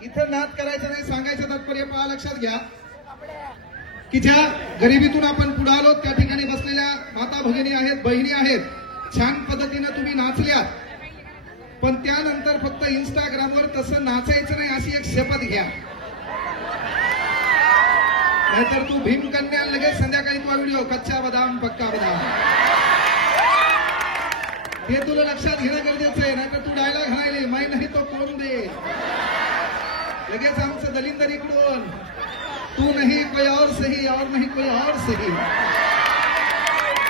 इथं नाद करायचं नाही, सांगायचं तात्पर्य पहा, लक्षात घ्या की ज्या गरिबीतून आपण पुढे आलो त्या ठिकाणी बसलेल्या माता भगिनी आहेत, बहिणी आहेत, छान पद्धतीने तुम्ही नाचल्या, पण त्यानंतर फक्त इंस्टाग्रामवर तसं नाचायचं नाही अशी एक शपथ घ्या, नाहीतर तू भीमकन्या लगेच संध्याकाळी तुझा व्हिडिओ कच्चा बदाम पक्का बदाम, ते तुला लक्षात घेणं गरजेचं आहे, नाहीतर तू डायलॉग म्हणायले माय नाही तो कोण दे, लगेच आमचं दलिंदर इकडून तू नहीं कोई और सही और नहीं कोई और सही,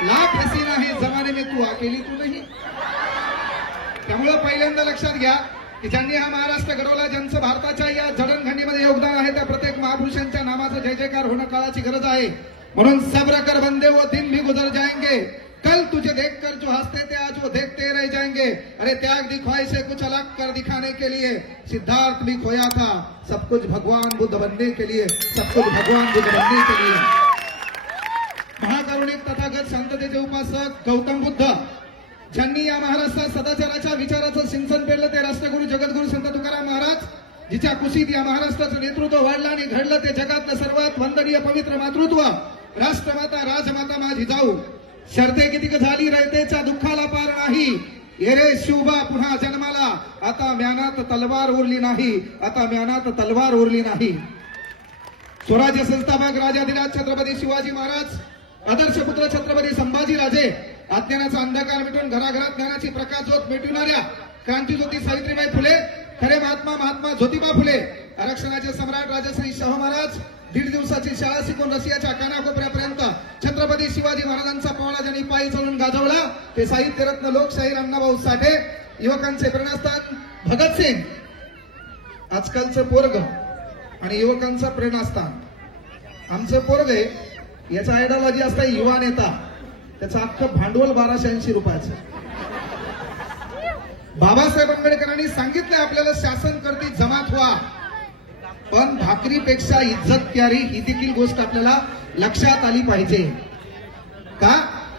लाख हसीना है जमाने में तू अकेली तू नहीं। त्यामुळे पहिल्यांदा लक्षात घ्या की ज्यांनी हा महाराष्ट्र घडवला, ज्यांचं भारताच्या या जडणघडणीमध्ये योगदान आहे, त्या प्रत्येक महापुरुषांच्या नामाचं जय जयकार होणं काळाची गरज आहे। म्हणून सब्र कर बंदे वो दिन भी गुजर जाएंगे, कल तुझे देखकर जो हंसते थे आज वो देखते रह जाएंगे, अरे त्याग दिखाए से कुछ अलग कर दिखाने के लिए सिद्धार्थ भी खोया था सब कुछ भगवान बुद्ध बनने के लिए, सब कुछ भगवान बुद्ध बनने के लिए। महाकारुणिक तथागत शांततेचे उपासक गौतम बुद्ध ज्यांनी या महाराष्ट्रात सदाचाराच्या विचाराचं सिंचन पेरलं, ते राष्ट्रगुरु जगद्गुरु संत तुकाराम महाराज, जिच्या कुशीत या महाराष्ट्राचं नेतृत्व वाढलं आणि घडलं, ते जगातलं सर्वात वंदनीय पवित्र मातृत्व राष्ट्रमाता राजमाता माझी जाऊ, शर्ते कितीक झाली रयतेच्या दुःखाला पार नाही, येरे शिवबा पुन्हा जन्माला, आता म्यानात तलवार उरली नाही, आता म्यानात तलवार उरली नाही। स्वराज्य संस्थापक राजाधिराज छत्रपती शिवाजी महाराज, आदर्श पुत्र छत्रपती संभाजी राजे, अज्ञानाचा अंधकार मिटून घराघरात ज्ञानाची प्रकाशज्योत मिटविणाऱ्या क्रांतीज्योती सावित्रीबाई फुले, खरे महात्मा ज्योतिबा फुले, आरक्षणाचे सम्राट राजश्री शाहू महाराज, 1.5 दिवसाची शाळा शिकून रशियाच्या कानाकोपऱ्यापर्यंत छत्रपती शिवाजी महाराजांचा पावला ज्यांनी पायी चढून गाजवला, ते साहित्यरत्न लोकशाहीर अण्णाभाऊ साठे, युवकांचे प्रेरणास्थान भगतसिंग, आजकालचं पोरग आणि युवकांचं प्रेरणास्थान आमचं पोरग आहे, याचा आयडियोलॉजी असता युवा नेता, त्याचं अख्खं भांडवल 1280 रुपयाचं। बाबासाहेब आंबेडकरांनी सांगितलंय आपल्याला शासन करती जमात व्हा, पण भाकरीपेक्षा इज्जत प्यारी ही देखील गोष्ट आपल्याला लक्षात आली पाहिजे का?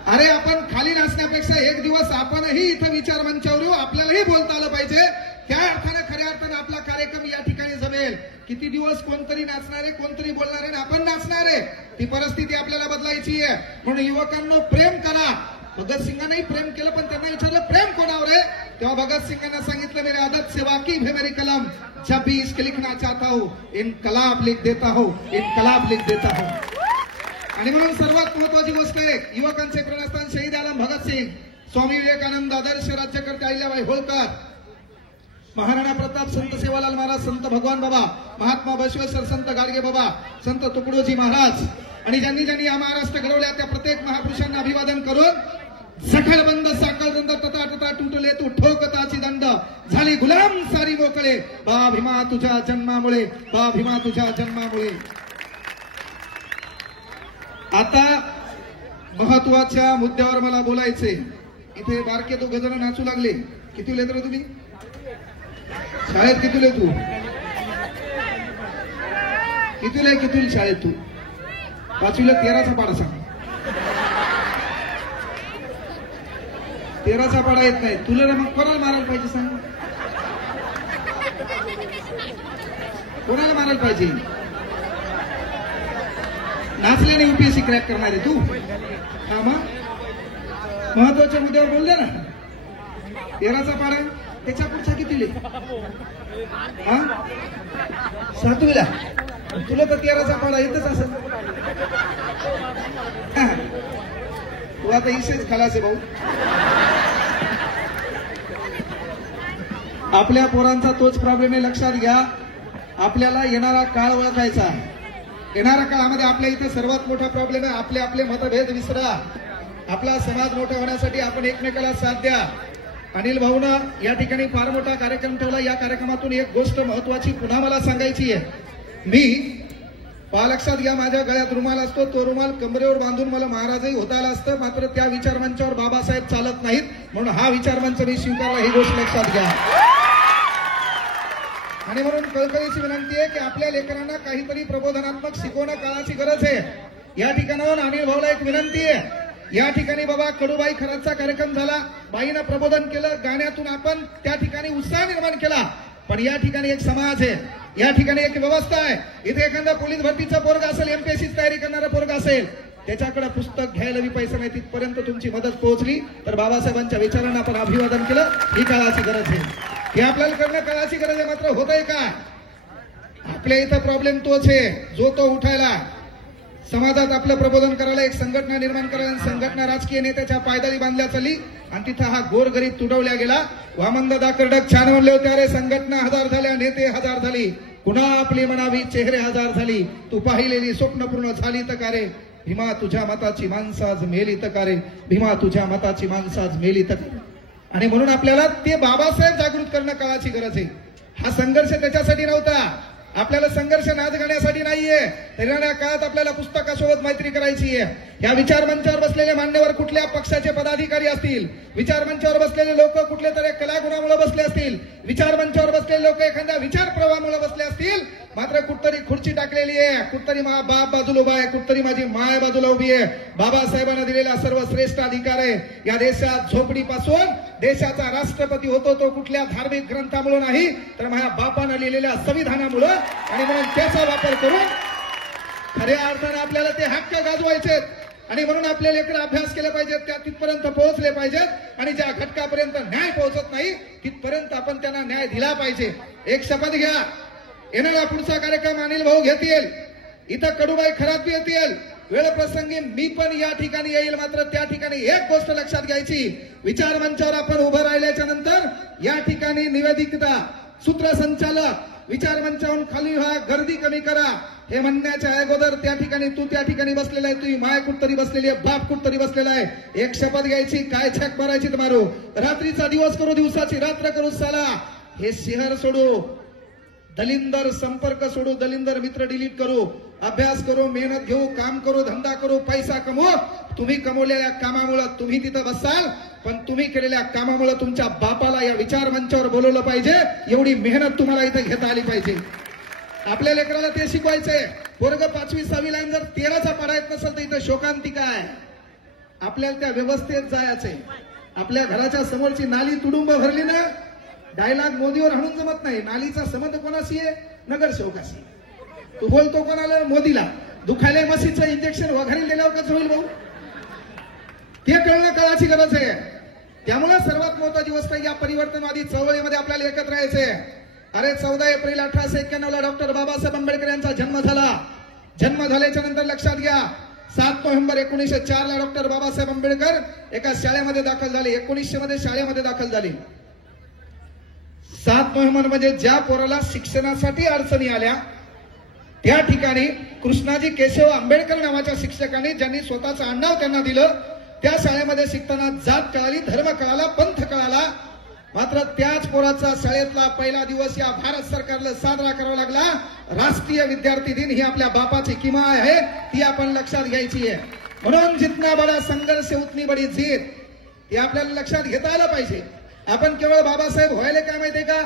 अरे आपण खाली नाचण्यापेक्षा एक दिवस आपणही इथं विचार मंचावर येऊ, आपल्यालाही बोलता आलं पाहिजे, त्या अर्थाने खऱ्या अर्थाने आपला कार्यक्रम या ठिकाणी जमेल। किती दिवस कोणतरी नाचणारे, कोणतरी बोलणारे, आपण नाचणारे, ती परिस्थिती आपल्याला बदलायची आहे। म्हणून युवकांनो प्रेम करा। भगतसिंगांनाही प्रेम केलं, पण त्यांना विचारलं प्रेम कोणावर आहे, तेव्हा भगतसिंगांना सांगितलं मेरे आदत से वाकिफ है मेरी कलम, जब भी इश्क लिखना चाहता हूं इनकलाब लिख देता हूं, इनकलाब लिख देता हूं। आणि म्हणून सर्वात महत्वाची गोष्ट आहे, युवकांचे प्रेरणास्थान शहीद आलम भगतसिंग, स्वामी विवेकानंद, आदर्श राज्यकर्ते अहिल्याबाई होळकर, महाराणा प्रताप, संत सेवालाल महाराज, संत भगवान बाबा, महात्मा बसवेश्वर, संत गाडगे बाबा, संत तुकडोजी महाराज, आणि ज्यांनी ज्यांनी या महाराष्ट्र घडवल्या त्या प्रत्येक महापुरुषांना अभिवादन करून, सखलबंद साखळबंद तथा तथा तुटले तू ठोकताची दंड, झाली गुलाम सारी मोकळे, बा भीमा तुझ्या जन्मामुळे, बा भीमा तुझ्या जन्मामुळे। आता महत्वाच्या मुद्द्यावर मला बोलायचे। इथे बारके तो गजर नाचू लागले। किती लेत रे तुम्ही शाळेत? कितीले तू? कितीले शाळेत तू? 5वीला 13चा पाढा सांग। 13चा पाढा येत नाही तुला, मग कोणाला मारायला पाहिजे सांग? कोणाला मारायला पाहिजे? नाचल्याने UPSC क्रॅक करणार आहे तू? हा, मग महत्वाच्या मुद्द्यावर बोलले ना। 13चा पाढा, त्याच्या पुढचा कितीले? 7वीला? तुला तर 13चा पाढा येतच असेल। तू आता इसेच खलास आहे भाऊ। आपल्या पोरांचा तोच प्रॉब्लेम आहे, लक्षात घ्या। आपल्याला येणारा काळ ओळखायचा, येणाऱ्या काळामध्ये आपल्या इथे सर्वात मोठा प्रॉब्लेम आहे आपले आपले मतभेद विसरा। आपला समाज मोठा होण्यासाठी आपण एकमेकाला साथ द्या। अनिल भाऊनं या ठिकाणी फार मोठा कार्यक्रम ठेवला। या कार्यक्रमातून एक गोष्ट महत्वाची पुन्हा मला सांगायची आहे। मी लक्षात घ्या, माझ्या गळ्यात रुमाल असतो, तो रुमाल कमरेवर बांधून मला महाराजही होता आला असतं, मात्र त्या विचारमंचावर बाबासाहेब चालत नाहीत, म्हणून हा विचारमंच मी स्वीकारला, ही गोष्ट लक्षात घ्या। आणि म्हणून कळकळीची विनंती आहे की आपल्या लेकरांना काहीतरी प्रबोधनात्मक शिकवणं काळाची गरज आहे। या ठिकाणाहून अनिल भाऊला एक विनंती आहे, या ठिकाणी बाबा कडूबाई खरातचा कार्यक्रम झाला, बाईनं प्रबोधन केलं, गाण्यातून आपण त्या ठिकाणी उत्साह निर्माण केला, पण या ठिकाणी एक समाज आहे, या ठिकाणी एक व्यवस्था आहे. इथे एखादा पोलीस भरतीचा पोरगा असेल, एमपीएससी तयारी करणारा पोरगा असेल, त्याच्याकडे पुस्तक घ्यायला बी पैसा नाही, तिथपर्यंत तुमची मदत पोहोचली तर बाबासाहेबांच्या विचारांना आपण अभिवादन केलं. ही काळाची गरज आहे, हे आपल्याला करणं काळाची गरज आहे. मात्र होतंय का? आपल्या इथं प्रॉब्लेम तोच आहे, जो तो उठायला, समाजात आपलं प्रबोधन करायला, एक संघटना निर्माण करायला, संघटना राजकीय नेत्याच्या पायदळी बांधल्या चालली आणि तिथं हा गोरगरीब तुडवल्या गेला. वामनदादा कर्डक छान म्हणले होते, अरे संघटना हजार झाल्या, नेते हजार झाली, कुणा आपली म्हणावी चेहरे हजार झाली, तू पाहिलेली स्वप्न पूर्ण झाली तर का रे भीमा, तुझ्या मताची माणसं आज मेली तर का रे भीमा, तुझ्या मताची माणसं आज मेली तर. आणि म्हणून आपल्याला ते बाबासाहेब जागृत करणं काळाची गरज आहे. हा संघर्ष त्याच्यासाठी नव्हता, आपल्याला संघर्ष नाच गाण्यासाठी नाहीये. येणाऱ्या काळात आपल्याला पुस्तकासोबत मैत्री करायची आहे. या विचार मंचावर बसलेले मान्यवर कुठल्या पक्षाचे पदाधिकारी असतील, विचार मंचावर बसलेले लोक कुठल्या तरी कलागुणामुळे बसले असतील, विचार मंचावर बसलेले लोक एखाद्या विचार प्रवाहामुळे बसले असतील, मात्र कुठतरी खुर्ची टाकलेली आहे, कुठतरी बाप बाजूला उभा आहे, कुठतरी माझी माय बाजूला उभी आहे. बाबासाहेबांना दिलेला सर्वश्रेष्ठ अधिकार आहे. या देशात झोपडीपासून देशाचा राष्ट्रपती होतो तो कुठल्या धार्मिक ग्रंथामुळे नाही तर माझ्या बापानं लिहिलेल्या संविधानामुळे. आणि म्हणून त्याचा वापर करून खऱ्या अर्थाने आपल्याला ते हक्क गाजवायचे आणि म्हणून आपले लेकरं अभ्यास केले पाहिजेत, त्या तिथपर्यंत पोहोचले पाहिजेत आणि ज्या घटकापर्यंत न्याय पोहोचत नाही तिथपर्यंत आपण त्यांना न्याय दिला पाहिजे. एक शपथ घ्या, येणारा पुढचा कार्यक्रम अनिल भाऊ घेतील, इथं कडूबाई खराब येतील, वेळ प्रसंगी मी पण या ठिकाणी येईल. मात्र त्या ठिकाणी एक गोष्ट लक्षात घ्यायची, विचार मंचावर आपण उभं राहिल्याच्या नंतर या ठिकाणी निवेदिता, सूत्रसंचालक, विचार मंचावरून खाली व्हा, गर्दी कमी करा हे म्हणण्याच्या अगोदर त्या ठिकाणी तू त्या ठिकाणी बसलेला आहे, तुझी माय कुठतरी बसलेली आहे, बाप कुठतरी बसलेला आहे. एक शपथ घ्यायची, काय छक मारायची मारू, रात्रीचा दिवस करू, दिवसाची रात्र करू. साला हे शहर सोडू, दलिंदर संपर्क सोडू, दलिंदर मित्र डिलीट करू, अभ्यास करू, मेहनत घेऊ, काम करू, धंदा करू, पैसा कमवू. तुम्ही कमवलेल्या कामामुळे तुम्ही तिथं बसाल, पण तुम्ही केलेल्या कामामुळे तुमच्या बापाला या विचार मंचावर बोलवलं पाहिजे. एवढी मेहनत तुम्हाला इथे घेता आली पाहिजे. आपल्या लेकराला ते शिकवायचंय. वर्ग 5वी 6वी लाईन जर 13चा पाढा येत नसेल तर इथं शोकांतिका आहे. आपल्याला त्या व्यवस्थेत जायचंय. आपल्या घराच्या समोरची नाली तुडुंब भरली ना, डायलॉग मोदीवर हाणून जमत नाही. नालीचा संबंध कोणाशी आहे? नगरसेवकाशी. तू बोलतो कोणाला? मोदीला. दुखायला मशीचं इंजेक्शन वघारी दिल्यावर कसं होईल भाऊ? ते कळणं काळाची गरज आहे. त्यामुळे सर्वात महत्वाची गोष्ट या परिवर्तनवादी चळवळीमध्ये आपल्याला एकत्र यायचंय. अरे 14 एप्रिल 1891 ला डॉक्टर बाबासाहेब आंबेडकर यांचा जन्म झाला. जन्म झाल्याच्या नंतर लक्षात घ्या, 7 नोव्हेंबर 1904 ला डॉक्टर बाबासाहेब आंबेडकर एका शाळेमध्ये दाखल झाले. 1900 मध्ये शाळेमध्ये दाखल झाले. 7 नोव्हेंबर म्हणजे ज्या पोराला शिक्षणासाठी अडचणी आल्या त्या ठिकाणी कृष्णाजी केशव आंबेडकर नावाच्या शिक्षकांनी, ज्यांनी स्वतःचं आडनाव त्यांना दिलं, त्या शाळेमध्ये शिकताना जात कळाली, धर्म कळाला, पंथ कळाला. मात्र त्याच पोराचा शाळेतला पहिला दिवस या भारत सरकारला साजरा करावा लागला. राष्ट्रीय विद्यार्थी दिन ही आपल्या बापाची किमा आहे, ती आपण लक्षात घ्यायची आहे. म्हणून जितना बडा संघर्ष उतनी बडी जीत, हे आपल्याला लक्षात घेता आलं पाहिजे. आपण केवळ बाबासाहेब व्हायला काय माहितीये का?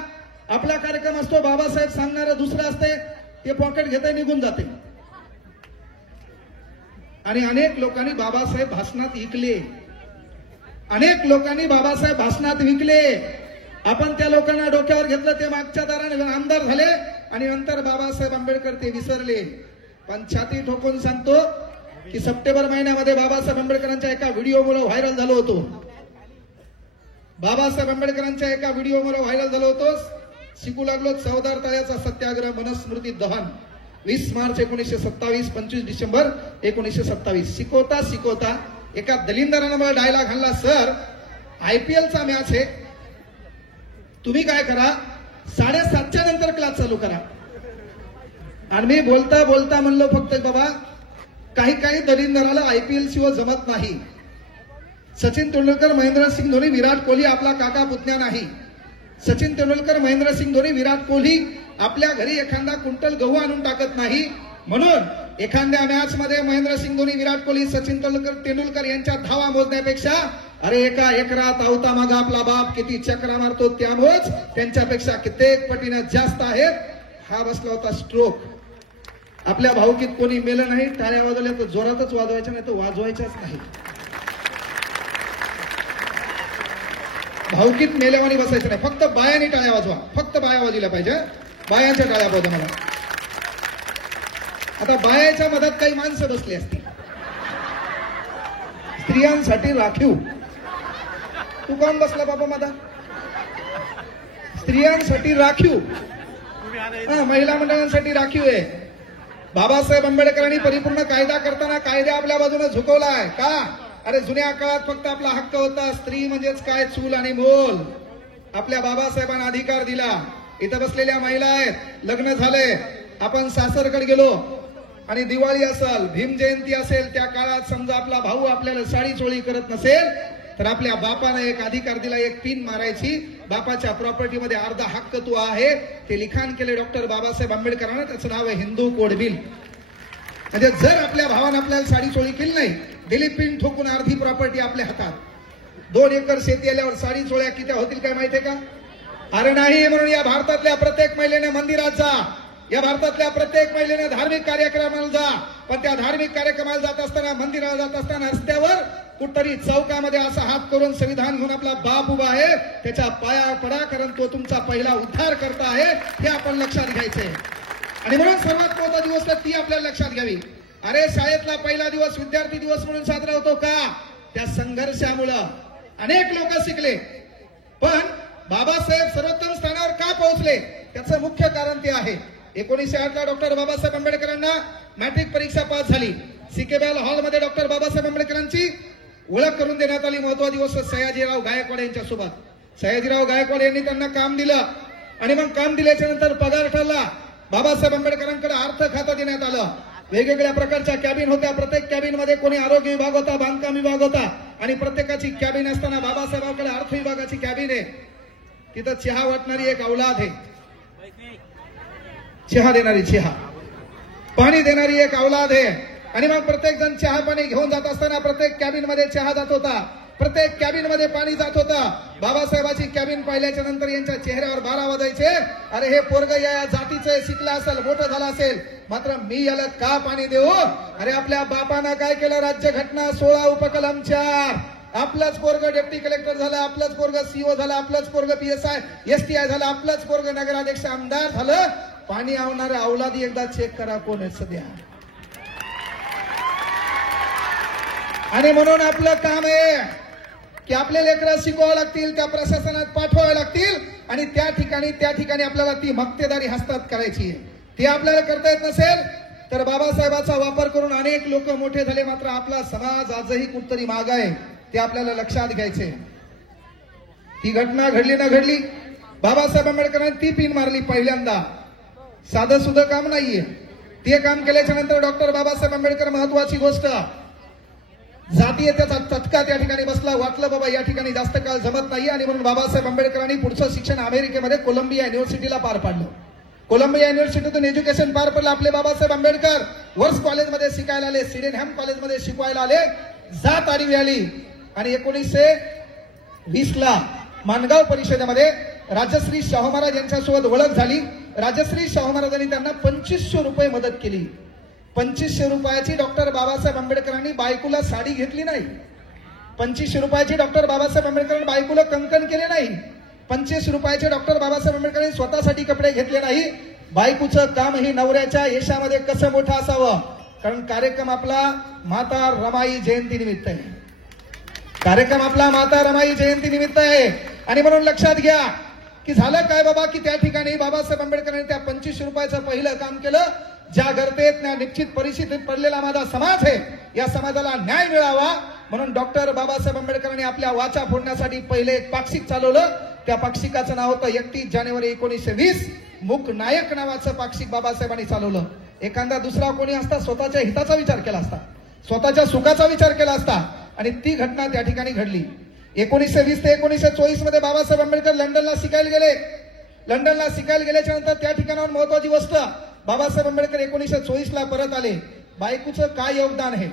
आपला कार्यक्रम असतो, बाबासाहेब सांगणारं दुसरं असते, ते पॉकेट घेता निघून जाते. आणि अनेक लोकांनी बाबासाहेब भाषणात विकले, अनेक लोकांनी बाबासाहेब भाषणात विकले. आपण त्या लोकांना डोक्यावर घेतलं, ते मागच्या दाराने आमदार झाले आणि नंतर बाबासाहेब आंबेडकर ते विसरले. पण छाती ठोकून सांगतो की सप्टेंबर महिन्यामध्ये बाबासाहेब आंबेडकरांच्या एका व्हिडिओमुळे व्हायरल झालो होतो. बाबासाहेब आंबेडकरांच्या एका व्हिडिओमुळे व्हायरल झालो होतो. शिकू लागलो चौदार तळ्याचा सत्याग्रह, मनुस्मृती दहन, 20 मार्च 1927, 25 डिसेंबर 1927. शिकवता शिकवता एका दलिंदरानं मला डायलॉग घालला, सर IPLचा मॅच आहे, तुम्ही काय करा 7:30च्या नंतर क्लास चालू करा. आणि मी बोलता बोलता म्हणलो, फक्त बाबा काही काही दलिंदराला IPL शिवाय जमत नाही. सचिन तेंडुलकर, महेंद्रसिंग धोनी, विराट कोहली आपला काका पुतण्या नाही. सचिन तेंडुलकर, महेंद्रसिंग धोनी, विराट कोहली आपल्या घरी एखादा क्विंटल गहू आणून टाकत नाही. म्हणून एखाद्या मॅच मध्ये महेंद्रसिंग धोनी, विराट कोहली, सचिन तेंडुलकर यांच्या धावा मोजण्यापेक्षा अरे एका एकरात आवता मागा आपला बाप किती चक्रा मारतो त्यामुळेच त्यांच्यापेक्षा कित्येक पटीने जास्त आहेत. हा बसला होता स्ट्रोक. आपल्या भाऊकीत कोणी मेलं नाही, टाळ्या वाजवल्या तर जोरातच वाजवायच्या, नाही तर वाजवायच्याच नाही. भावकीत मेल्यावानी बसायचं नाही, फक्त बायाने टाळ्या वाजवा, फक्त बाया वाजविल्या पाहिजे, बायांच्या टाळ्या पाहिजे मला. आता बायाच्या मधात काही माणसं बसली असतील, स्त्रियांसाठी राखीव. तू कोण बसला बाबा माझा? स्त्रियांसाठी राखीव, महिला मंडळांसाठी राखीव आहे. बाबासाहेब आंबेडकरांनी परिपूर्ण कायदा करताना कायदा आपल्या बाजूने झुकवलाय का? अरे जुन्या काळात फक्त आपला हक्क होता, स्त्री म्हणजेच काय चूल आणि मोल. आपल्या बाबासाहेबांना अधिकार दिला. इथं बसलेल्या महिला आहेत, लग्न झालंय, आपण सासरकडे गेलो आणि दिवाळी असेल, भीम जयंती असेल, त्या काळात समजा आपला भाऊ आपल्याला साडी चोळी करत नसेल तर आपल्या बापानं एक अधिकार दिला, एक पिन मारायची, बापाच्या प्रॉपर्टीमध्ये अर्धा हक्क तू आहे. ते लिखाण केले डॉक्टर बाबासाहेब आंबेडकरांना, त्याचं नाव आहे हिंदू कोड बिल. म्हणजे जर आपल्या भावानं आपल्याला साडी चोळी केली नाही, दिली पिन ठोकून अर्धी प्रॉपर्टी आपल्या हातात, 2 एकर शेती आल्यावर साडी चोळ्या किती होतील काय माहितीये का? अरे नाही. म्हणून या भारतातल्या प्रत्येक महिलेने मंदिरात जा, या भारतातल्या प्रत्येक महिलेने धार्मिक कार्यक्रमाला जा, पण त्या धार्मिक कार्यक्रमाला जात असताना, मंदिराला जात असताना रस्त्यावर कुठतरी चौकामध्ये असा हात करून संविधान घेऊन आपला बाप उभा आहे, त्याच्या पाया पडा, कारण तो तुमचा पहिला उद्धार करता आहे, हे आपण लक्षात घ्यायचंय. आणि म्हणून सर्वात मोठा दिवस तर ती आपल्याला लक्षात घ्यावी. अरे शाळेतला पहिला दिवस विद्यार्थी दिवस म्हणून साजरा होतो का? त्या संघर्षामुळं अनेक लोक शिकले. पण बाबासाहेब सर्वोत्तम स्थानावर का पोहोचले? त्याचं मुख्य कारण ते आहे, 1908 ला डॉक्टर बाबासाहेब आंबेडकरांना मॅट्रिक परीक्षा पास झाली. सिकेबॅल हॉलमध्ये डॉक्टर बाबासाहेब आंबेडकरांची ओळख करून देण्यात आली. महत्वाची गोष्ट सयाजीराव गायकवाड यांच्यासोबत. सयाजीराव गायकवाड यांनी त्यांना काम दिलं आणि मग काम दिल्याच्या नंतर पगार ठरला. बाबासाहेब आंबेडकरांकडे अर्थ खातं देण्यात आलं. वेगवेगळ्या प्रकारच्या कॅबिन होत्या. प्रत्येक कॅबिन मध्ये कोणी आरोग्य विभाग होता, बांधकाम विभाग होता आणि प्रत्येकाची कॅबिन असताना बाबासाहेबांकडे अर्थ विभागाची कॅबिन आहे. तिथं चहा वाटणारी एक औलाद आहे, चहा देणारी, चहा पाणी देणारी एक औलाद आहे. आणि मग प्रत्येक जण चहा पाणी घेऊन जात असताना प्रत्येक कॅबिन मध्ये चहा जात होता, प्रत्येक कॅबिन मध्ये पाणी जात होता. बाबासाहेबांची कॅबिन पाहिल्याच्या नंतर यांच्या चेहऱ्यावर 12 वाजायचे. अरे हे पोरग या जातीचं शिकला असेल, मोठं झालं असेल, मात्र मी याला का पाणी देऊ? अरे आपल्या बापानं काय केलं? राज्यघटना 16 उपकलम 4. आपलंच पोरग डेप्टी कलेक्टर झालं, आपलंच पोरग सीओ झालं, आपलंच पोरग PSI STI झालं, आपलंच पोरग नगराध्यक्ष आमदार झालं. पाणी आवणारे औलादी एकदा चेक करा कोण आहे सध्या. आणि म्हणून आपलं काम आहे की आपले लेकरं शिकवावं लागतील, त्या प्रशासनात पाठवावे लागतील आणि त्या ठिकाणी आपल्याला ती मक्तेदारी हस्तात करायची आहे. ती आपल्याला करता येत नसेल तर बाबासाहेबांचा वापर करून अनेक लोक मोठे झाले, मात्र आपला समाज आजही कुठतरी माग आहे, ते आपल्याला लक्षात घ्यायचे. ती घटना घडली ना घडली, बाबासाहेब आंबेडकरांनी ती पिन मारली पहिल्यांदा. साधं सुद्धा काम नाहीये. ते काम केल्याच्या नंतर डॉक्टर बाबासाहेब आंबेडकर, महत्वाची गोष्ट, जातीय त्याचा चटका त्या ठिकाणी बसला. वाटलं बाबा या ठिकाणी जास्त काळ जमत नाही आणि म्हणून बाबासाहेब आंबेडकरांनी पुढचं शिक्षण अमेरिकेमध्ये कोलंबिया युनिव्हर्सिटीला पार पाडलं. कोलंबिया युनिव्हर्सिटीतून एज्युकेशन पार पडलं. आपले बाबासाहेब आंबेडकर वर्स कॉलेजमध्ये शिकायला आले, सिडेनहॅम कॉलेजमध्ये शिकवायला आले. जात आडवी आली आणि 1920 ला माणगाव परिषदेमध्ये राजश्री शाहू महाराज यांच्यासोबत ओळख झाली. राजश्री शाहू महाराजांनी त्यांना 2500 रुपये मदत केली. 2500 रुपयाची डॉक्टर बाबासाहेब आंबेडकरांनी बायकोला साडी घेतली नाही. 2500 रुपयाची डॉक्टर बाबासाहेब आंबेडकरांनी बायकोला कंकण केले नाही. 25 रुपयाचे डॉक्टर बाबासाहेब आंबेडकरांनी स्वतःसाठी कपडे घेतले नाही. बायकोचं काम ही नवऱ्याच्या यशामध्ये कसं मोठं असावं, कारण कार्यक्रम आपला माता रमाई जयंती निमित्त आहे. कार्यक्रम आपला माता रमाई जयंती निमित्त आहे. आणि म्हणून लक्षात घ्या की झालं काय बाबा की त्या ठिकाणी बाबासाहेब आंबेडकरांनी त्या 2500 रुपयाचं पहिलं काम केलं. ज्या गर्तेत निश्चित परिस्थितीत पडलेला माझा समाज आहे, या समाजाला न्याय मिळावा म्हणून डॉक्टर बाबासाहेब आंबेडकरांनी आपल्या वाचा फोडण्यासाठी पहिले एक पाक्षिक चालवलं. त्या पाक्षिकाचं नाव होतं 31 जानेवारी 1920. मूक नायक नावाचं पाक्षिक बाबासाहेबांनी चालवलं. एखादा दुसरा कोणी असता स्वतःच्या हिताचा विचार केला असता, स्वतःच्या सुखाचा विचार केला असता. आणि ती घटना त्या ठिकाणी घडली. 1920 ते 1924 मध्ये बाबासाहेब आंबेडकर लंडनला शिकायला गेले. लंडनला शिकायला गेल्याच्या नंतर त्या ठिकाणावर महत्वाची गोष्ट, बाबासाहेब आंबेडकर 1924 ला परत आले. बायकोचं काय योगदान आहे,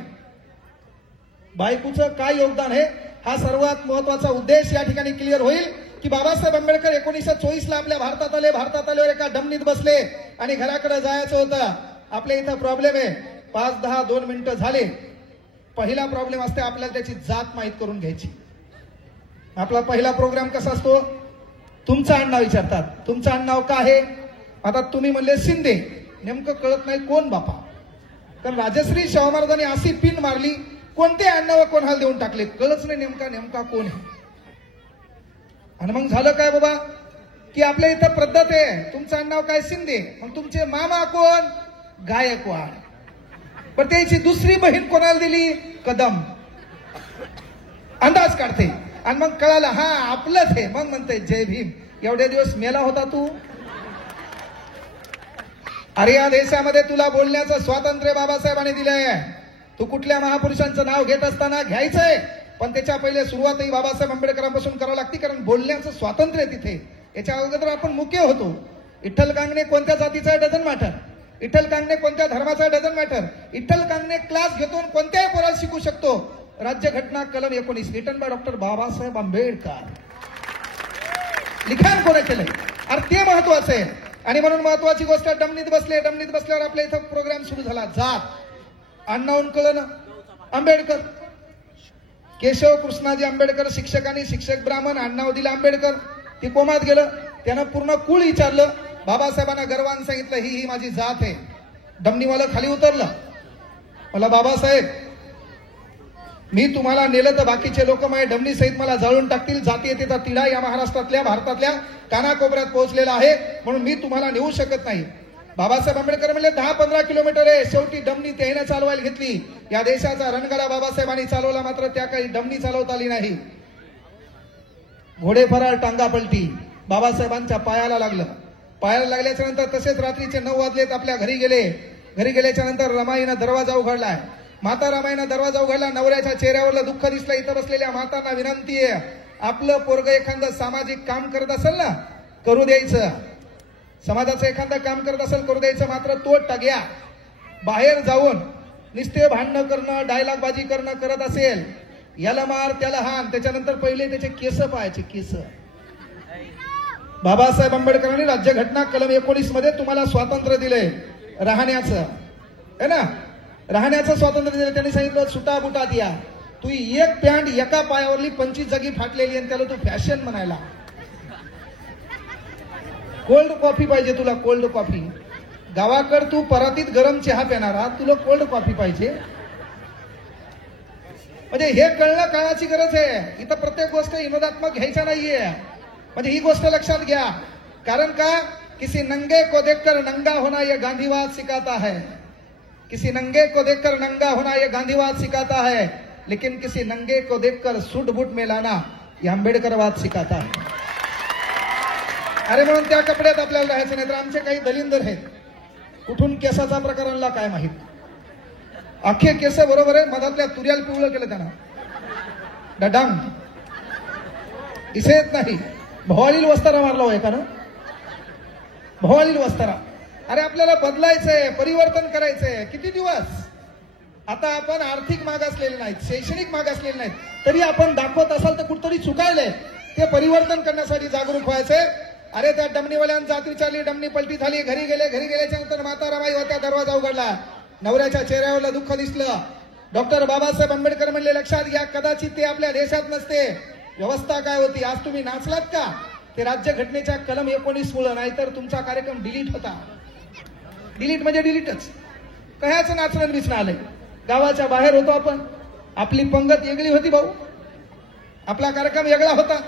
बायकोचं काय योगदान आहे, हा सर्वात महत्वाचा उद्देश या ठिकाणी क्लिअर होईल की बाबासाहेब आंबेडकर 1924 ला आपल्या भारतात आले. भारतात आल्यावर एका डमनीत बसले आणि घराकडे जायचं होतं. आपल्या इथं प्रॉब्लेम आहे, 5-10-2 मिनिटं झाले. पहिला प्रॉब्लेम असते आपल्याला त्याची जात माहीत करून घ्यायची. आपला पहिला प्रोग्राम कसा असतो, तुमचं आडनाव विचारतात, तुमचं आडनाव काय आहे. आता तुम्ही म्हणले शिंदे, नेमकं कळत नाही कोण बापा, कारण राजश्री शाहू महाराजांनी अशी पिन मारली, कोणते आडनाव कोणाला देऊन टाकले कळच नाही नेमका कोण आहे. आणि मग झालं काय बाबा की आपल्या इथं पद्धत आहे, तुमचं आडनाव काय शिंदे, मग तुमचे मामा कोण, गायकवाड. पण त्याची दुसरी बहीण कोणाला दिली, कदम. अंदाज काढते आणि मग कळालं हा आपलंच आहे, मग म्हणते जय भीम. एवढे दिवस मेला होता तू. अरे या देशामध्ये तुला बोलण्याचं स्वातंत्र्य बाबासाहेबांनी दिलंय. तू कुठल्या महापुरुषांचं नाव घेत असताना घ्यायचंय, पण त्याच्या पहिले सुरुवातही बाबासाहेब आंबेडकरांपासून करावं लागते, कारण बोलण्याचं स्वातंत्र्य तिथे. याच्या अगोदर आपण मुके होतो. विठ्ठल कांगणे कोणत्या जातीचा डझन मॅटर, विठ्ठल कांगणे कोणत्या धर्माचा dozen matter. Vitthal Kangane class घेतो कोणत्याही पोराला शिकू शकतो. राज्यघटना कलम 19 written by doctor Babasaheb Ambedkar. लिखाण कोणी केलंय, अरे ते महत्वाचं आहे. आणि म्हणून महत्वाची गोष्ट, डमणीत बसले, डमणीत बसल्यावर आपल्या इथं प्रोग्राम सुरू झाला. जात आडनावून कळलं ना, आंबेडकर. केशव कृष्णाजी आंबेडकर शिक्षकांनी शिक्षक ब्राह्मण, आडनाव दिलं आंबेडकर. ती कोमात गेलं, त्यानं पूर्ण कुळ विचारलं. बाबासाहेबांना गर्वान सांगितलं ही माझी जात आहे. डमणीवालं खाली उतरलं, मला बाबासाहेब मी तुम्हाला नेलं तर बाकीचे लोक माझ्या डमणी सहित मला जाळून टाकतील. जातीयतेचा तिढा या महाराष्ट्रातल्या भारतातल्या कानाकोपऱ्यात पोहोचलेला आहे, म्हणून मी तुम्हाला नेऊ शकत नाही. बाबासाहेब आंबेडकर म्हणले 10-15 किलोमीटर आहे. शेवटी डमणी त्याने चालवायला घेतली. या देशाचा रणगाडा बाबासाहेबांनी चालवला, मात्र त्या काही डमणी चालवता आली नाही. घोडे फरार, टांगा पलटी. बाबासाहेबांच्या पायाला लागलं. पायाला लागल्याच्या नंतर तसेच रात्रीचे 9 वाजलेत, आपल्या घरी गेले. घरी गेल्याच्या नंतर रमाईनं दरवाजा उघडलाय. माता रमाईनं दरवाजा उघडला. नवऱ्याच्या चेहऱ्यावरलं दुःख दिसलं. इथं बसलेल्या मातांना विनंती आहे, आपलं पोरग एखादं सामाजिक काम करत असेल ना, करू द्यायचं. समाजाचं एखादं काम करत असेल करू द्यायचं, मात्र तो टग्या बाहेर जाऊन नुसते भांडणं करणं, डायलॉगबाजी करणं करत असेल, याला मार त्याला हान. त्याच्यानंतर पहिले त्याचे केस पाहायचे, केस. बाबासाहेब आंबेडकरांनी राज्यघटना कलम 19 मध्ये तुम्हाला स्वातंत्र्य दिले राहण्याचं, है ना, राहण्याचं स्वातंत्र्य दिलं. त्यांनी सांगितलं सुटा बुटात या. तू एक पॅन्ट एका पायावरली 25 जागी फाटलेली आणि त्याला तू फॅशन म्हणायला. कोल्ड कॉफी पाहिजे तुला, कोल्ड कॉफी. गावाकड तू परातीत गरम चहा पिणारा, तुला कोल्ड कॉफी पाहिजे. म्हणजे हे कळणं काळाची गरज आहे. इथं प्रत्येक गोष्ट विनोदात्मक घ्यायचा नाहीये. म्हणजे ही गोष्ट लक्षात घ्या. कारण का, किसी नंगे को देखकर नंगा होना यह गांधीवाद सिखाता है. किसी नंगे को देखकर नंगा होना यह गांधीवाद सिखाता है, लेकिन किसी नंगे को देखकर सूट बूट में लाना यह आंबेडकरवाद सिखाता है. अरे म्हणून त्या कपड्यात आपल्याला राहायचं नाही. तर आमचे काही दलिंदर आहेत, कुठून केसाचा प्रकार आणला काय माहित. अख्खे केस बरोबर आहे, मधातल्या तुर्याला पिवळं केलं त्यांना, डडांग दिसेत नाही. भवाळील वस्तारा मारला होय का ना, भवाळील वस्तारा. अरे आपल्याला बदलायचंय, परिवर्तन करायचंय. किती दिवस आता आपण आर्थिक मागासलेले नाहीत, शैक्षणिक मागासलेले नाहीत, तरी आपण दाखवत असाल तर कुठतरी चुकायलंय. ते परिवर्तन करण्यासाठी जागरूक व्हायचंय. अरे त्या डमणीवाल्यानं जात विचारली, डमणी पलटी झाली. घरी गेले. घरी गेल्याच्या नंतर माता रमाई होत्या. दरवाजा उघडला. नवऱ्याच्या चेहऱ्यावरलं दुःख दिसलं. डॉक्टर बाबासाहेब आंबेडकर म्हणले लक्षात घ्या, कदाचित ते आपल्या देशात नसते. व्यवस्था काय होती, आज तुम्ही नाचलात का, ते राज्यघटनेच्या कलम 19 मुळे. नाहीतर तुमचा कार्यक्रम डिलीट होता. डिलीट म्हणजे डिलीटच. कह्याचं नाचणं दिसणं आलंय. गावाच्या बाहेर होतो आपण, आपली पंगत वेगळी होती भाऊ, आपला कार्यक्रम वेगळा होता.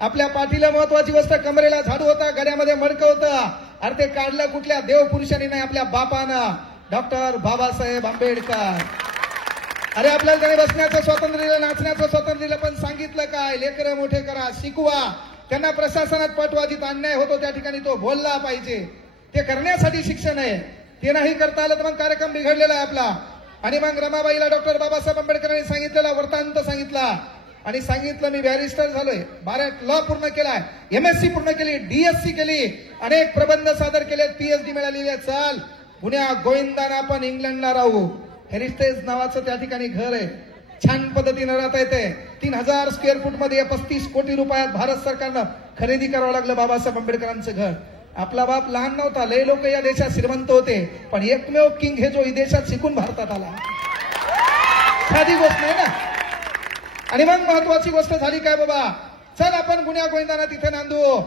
आपल्या पाठीला महत्वाची गोष्ट, कमरेला झाडू होता, गड्यामध्ये मडकं होतं. अरे ते काढलं कुठल्या देवपुरुषांनी नाही, आपल्या बापानं, डॉक्टर बाबासाहेब आंबेडकर. अरे आपल्याला त्याने बसण्याचं स्वातंत्र्य दिलं, नाचण्याचं स्वातंत्र्य दिलं, पण सांगितलं काय, लेकरं मोठे करा, शिकवा, त्यांना प्रशासनात पाठवा. जिथं अन्याय होतो त्या ठिकाणी तो बोलला पाहिजे. ते करण्यासाठी शिक्षण आहे. ते नाही करता आलं तर मग कार्यक्रम बिघडलेला आहे आपला. आणि मग रमाबाईला डॉक्टर बाबासाहेब आंबेडकरांनी सांगितलेला वृत्तांत सांगितला आणि सांगितलं मी बॅरिस्टर झालोय, 12 लॉ पूर्ण केलाय, MSc पूर्ण केली, DSc केली, अनेक प्रबंध सादर केले, PhD मिळालेली आहे. चाल पुण्या गोविंदाना आपण इंग्लंडला राहू. हेरिटेज नावाचं त्या ठिकाणी घर आहे, छान पद्धतीनं राहता येते. 3000 स्क्वेअर फूट मध्ये 35 कोटी रुपयात भारत सरकारनं खरेदी करावं लागलं बाबासाहेब आंबेडकरांचं घर. आपला बाप लहान नव्हता, लय लोक या देशात श्रीमंत होते, पण एकमेव किंग हे जो विदेशात शिकून भारतात आला, साधी गोष्ट नाही ना. आणि मग महत्वाची गोष्ट झाली काय बाबा, चल आपण गुन्ह्या गोविंदांना तिथे नांदू.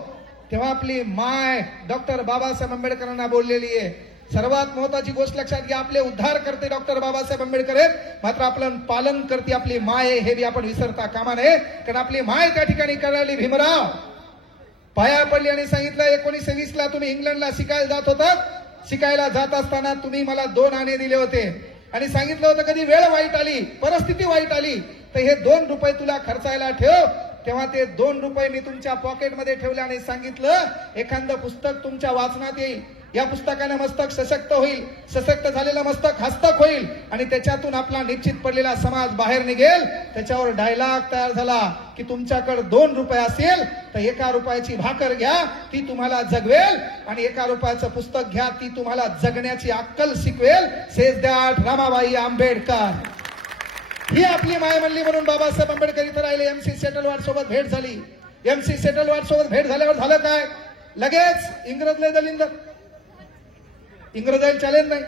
तेव्हा आपली माय डॉक्टर बाबासाहेब आंबेडकरांना बोललेली आहे. सर्वात महत्वाची गोष्ट लक्षात घ्या, आपले उद्धार करते डॉक्टर बाबासाहेब आंबेडकर आहेत, मात्र आपलं पालन करते आपली माय आहे, हे बी आपण विसरता कामा नये. कारण आपली माय त्या ठिकाणी कळाली. भीमराव पाया पडली आणि सांगितलं 1920 ला तुम्ही इंग्लंडला शिकायला जात होतात. शिकायला जात असताना तुम्ही मला 2 आणे दिले होते आणि सांगितलं होतं कधी वेळ वाईट आली, परिस्थिती वाईट आली तर हे 2 रुपये तुला खर्चायला ठेव. तेव्हा ते 2 रुपये मी तुमच्या पॉकेटमध्ये ठेवले आणि सांगितलं एखादं पुस्तक तुमच्या वाचनात येईल. या पुस्तकाने मस्तक सशक्त होईल, सशक्त झालेलं मस्तक हस्तक होईल आणि त्याच्यातून आपला निश्चित पडलेला समाज बाहेर निघेल. त्याच्यावर डायलॉग तयार झाला की तुमच्याकडे 2 रुपये असेल तर 1 रुपयाची भाकर घ्या, ती तुम्हाला जगवेल आणि 1 रुपयाचं पुस्तक घ्या, ती तुम्हाला जगण्याची अक्कल शिकवेल. Says that Ramabai Ambedkar. ही आपली माय म्हणली म्हणून बाबासाहेब आंबेडकर इथे राहिले. MC सेटलवाड सोबत भेट झाली. MC सेटलवाड सोबत भेट झाल्यावर झालं काय, लगेच इंग्रजले दलिंदर. इंग्रजांना चॅलेंज नाही.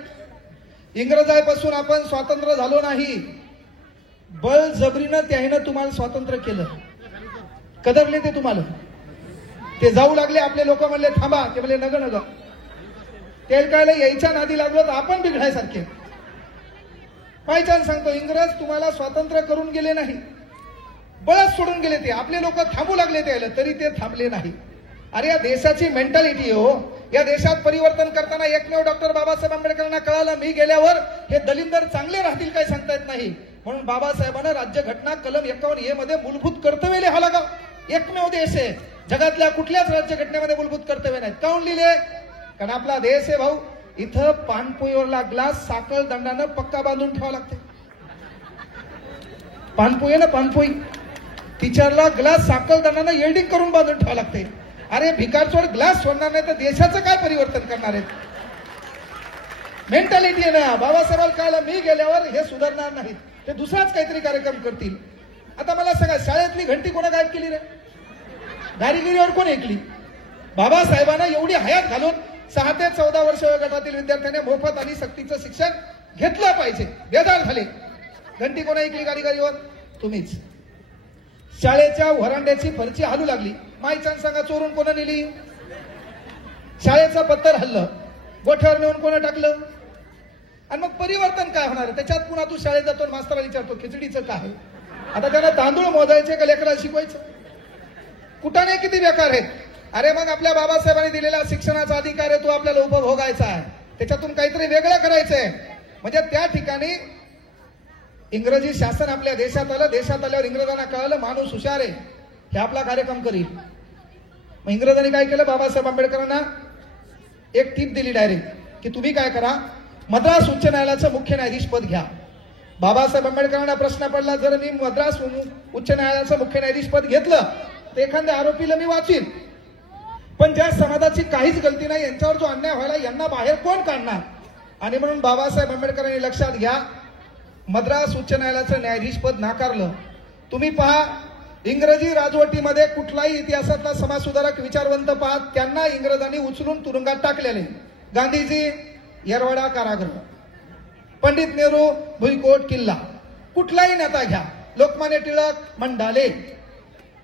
इंग्रजांपासून आपण स्वातंत्र्य झालो नाही, बळजबरीनं त्याने तुम्हाला स्वातंत्र्य केलं. कदरले ते तुम्हाला. ते जाऊ लागले, आपले लोक म्हणले थांबा, ते म्हणले नग नग. ते काय यायच्या नादी लागलो तर आपण बिघडायसारखे. पायचान सांगतो, इंग्रज तुम्हाला स्वातंत्र्य करून गेले नाही, बळच सोडून गेले. ते आपले लोक थांबू लागले त्याला, तरी ते थांबले नाही. अरे या देशाची मेंटॅलिटी हो. या देशात परिवर्तन करताना एकमेव डॉक्टर बाबासाहेब आंबेडकरांना कळालं, मी गेल्यावर हे दलिंदर चांगले राहतील काय सांगता येत नाही. म्हणून बाबासाहेबांना राज्यघटना कलम 51A मध्ये मूलभूत कर्तव्य लिहा लागा. एकमेव देश आहे, जगातल्या कुठल्याच राज्यघटनेमध्ये मूलभूत कर्तव्य नाहीत. काऊन लिहिले, कारण आपला देश आहे भाऊ. इथं पानपोईवरला ग्लास साखळ दंडानं पक्का बांधून ठेवावा लागते. पानपोई ना पानपोई, टीचरला ग्लास साखळ दंडानं येल्डिंग करून बांधून ठेवावं लागते. अरे भिकारचोड ग्लास सोडणार नाही तर देशाचं काय परिवर्तन करणार आहेत. मेंटॅलिटी आहे ना. बाबासाहेबांना कळलं मी गेल्यावर हे सुधारणार नाहीत, ते दुसराच काहीतरी कार्यक्रम करतील. आता मला सांगा, शाळेतली घंटी कोणा गायब केली रे? दारिगिरीवर कोण ऐकली? बाबासाहेबांना एवढी हयात घालून 6 ते 14 वर्ष गटातील विद्यार्थ्यांनी मोफत आणि सक्तीचं शिक्षण घेतलं पाहिजे, बेजार झाले. घंटी कोणा ऐकली गाडीगाडीवर? तुम्हीच. शाळेच्या व्हरांड्याची फरची हलू लागली, माईचान सांगा चोरून कोणा नेली? शाळेचं पत्तर हल्लं, गोठ्यावर नेऊन कोणा टाकलं? आणि मग परिवर्तन काय होणार? त्याच्यात पुन्हा तू शाळेत जातो, मास्तराला विचारतो खिचडीचं काय? आता त्यांना तांदूळ मोजायचे का लेकराला शिकवायचं? कुठाने किती बेकार आहेत. अरे मग आपल्या बाबासाहेबांनी दिलेला शिक्षणाचा अधिकार आहे, तो आपल्याला उपभोगायचा आहे, त्याच्यातून काहीतरी वेगळं करायचंय. म्हणजे त्या ठिकाणी इंग्रजी शासन आपल्या देशात आलं. देशात आल्यावर इंग्रजांना कळलं माणूस हुशार आहे, हे आपला कार्यक्रम करील. मग इंग्रजांनी काय केलं, बाबासाहेब आंबेडकरांना एक टीप दिली डायरेक्ट की तुम्ही काय करा, मद्रास उच्च न्यायालयाचं मुख्य न्यायाधीश पद घ्या. बाबासाहेब आंबेडकरांना प्रश्न पडला, जर मी मद्रास उच्च न्यायालयाचं मुख्य न्यायाधीश पद घेतलं तर एखाद्या आरोपीला मी वाचीन, पण ज्या समाजाची काहीच गलती नाही, यांच्यावर जो अन्याय व्हायला यांना बाहेर कोण काढणार? आणि म्हणून बाबासाहेब आंबेडकरांनी लक्षात घ्या, मद्रास उच्च न्यायालयाचं न्यायाधीश पद नाकारलं. तुम्ही पहा, इंग्रजी राजवटीमध्ये कुठलाही इतिहासातला समाजसुधारक विचारवंत पहा, त्यांना इंग्रजांनी उचलून तुरुंगात टाकलेले. गांधीजी येरवडा कारागृह, पंडित नेहरू भुईकोट किल्ला. कुठलाही नेता घ्या, लोकमान्य टिळक मंडाले,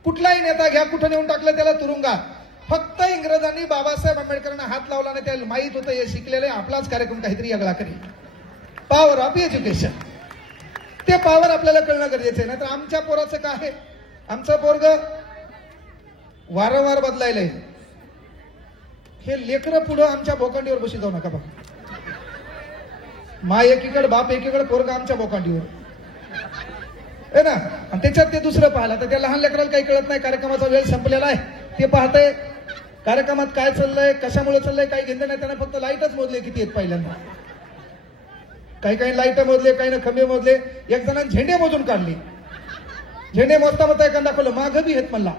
कुठलाही नेता घ्या, कुठं नेऊन टाकलं त्याला तुरुंगात. फक्त इंग्रजांनी बाबासाहेब आंबेडकरांना हात लावला नाही, त्याला माहित होतं हे शिकलेले आपलाच कार्यक्रम काहीतरी वेगळा करेल. पॉवर ऑफ एज्युकेशन, ते पॉवर आपल्याला कळणं गरजेचं आहे. नाहीतर आमच्या पोराचं काय आहे, आमचं पोरग वारंवार बदलायलंय. हे लेकरं पुढं आमच्या बोकांडीवर बशी जाऊ नका बघा. माय एकीकडे बाप एकीकडे, पोरग आमच्या बोकांडीवर आहे ना. आणि त्याच्यात ते दुसरं पाहिलं तर त्या लहान लेकराला काही कळत नाही. कार्यक्रमाचा वेळ संपलेला आहे, ते पाहतंय कार्यक्रमात काय चाललंय, कशामुळे चाललंय काही घेणं नाही. त्यांना फक्त लाईटच मोजले किती आहेत पहिल्यांदा. काही लाईट मोजले, काही खंबे मोजले, एक जणांनी झेंडे मोजून काढले. झेंडे मोजता मोजता एखादा दाखवलं माग बी आहेत म्हणला.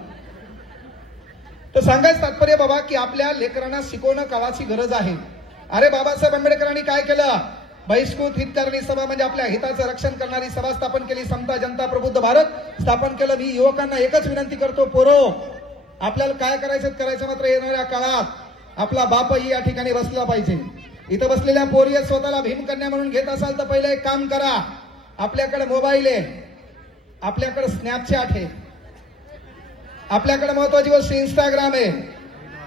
तर सांगायचं तात्पर्य बाबा की आपल्या लेकरांना शिकवणं काळाची गरज आहे. अरे बाबासाहेब आंबेडकरांनी काय केलं, बहिष्कृत हितकारणी सभा म्हणजे आपल्या हिताचं रक्षण करणारी सभा स्थापन केली. समता जनता प्रबुद्ध भारत स्थापन केलं. मी युवकांना एकच विनंती करतो, पोरो आपल्याला काय करायचं मात्र येणाऱ्या काळात आपला बापही या ठिकाणी बसला पाहिजे. इथं बसलेल्या पोरी स्वतःला भीमकन्या म्हणून घेत असाल तर पहिलं एक काम करा, आपल्याकडे मोबाईल आहे, आपल्याकडे स्नॅपचॅट आहे, आपल्याकडे महत्वाची गोष्ट इंस्टाग्राम आहे.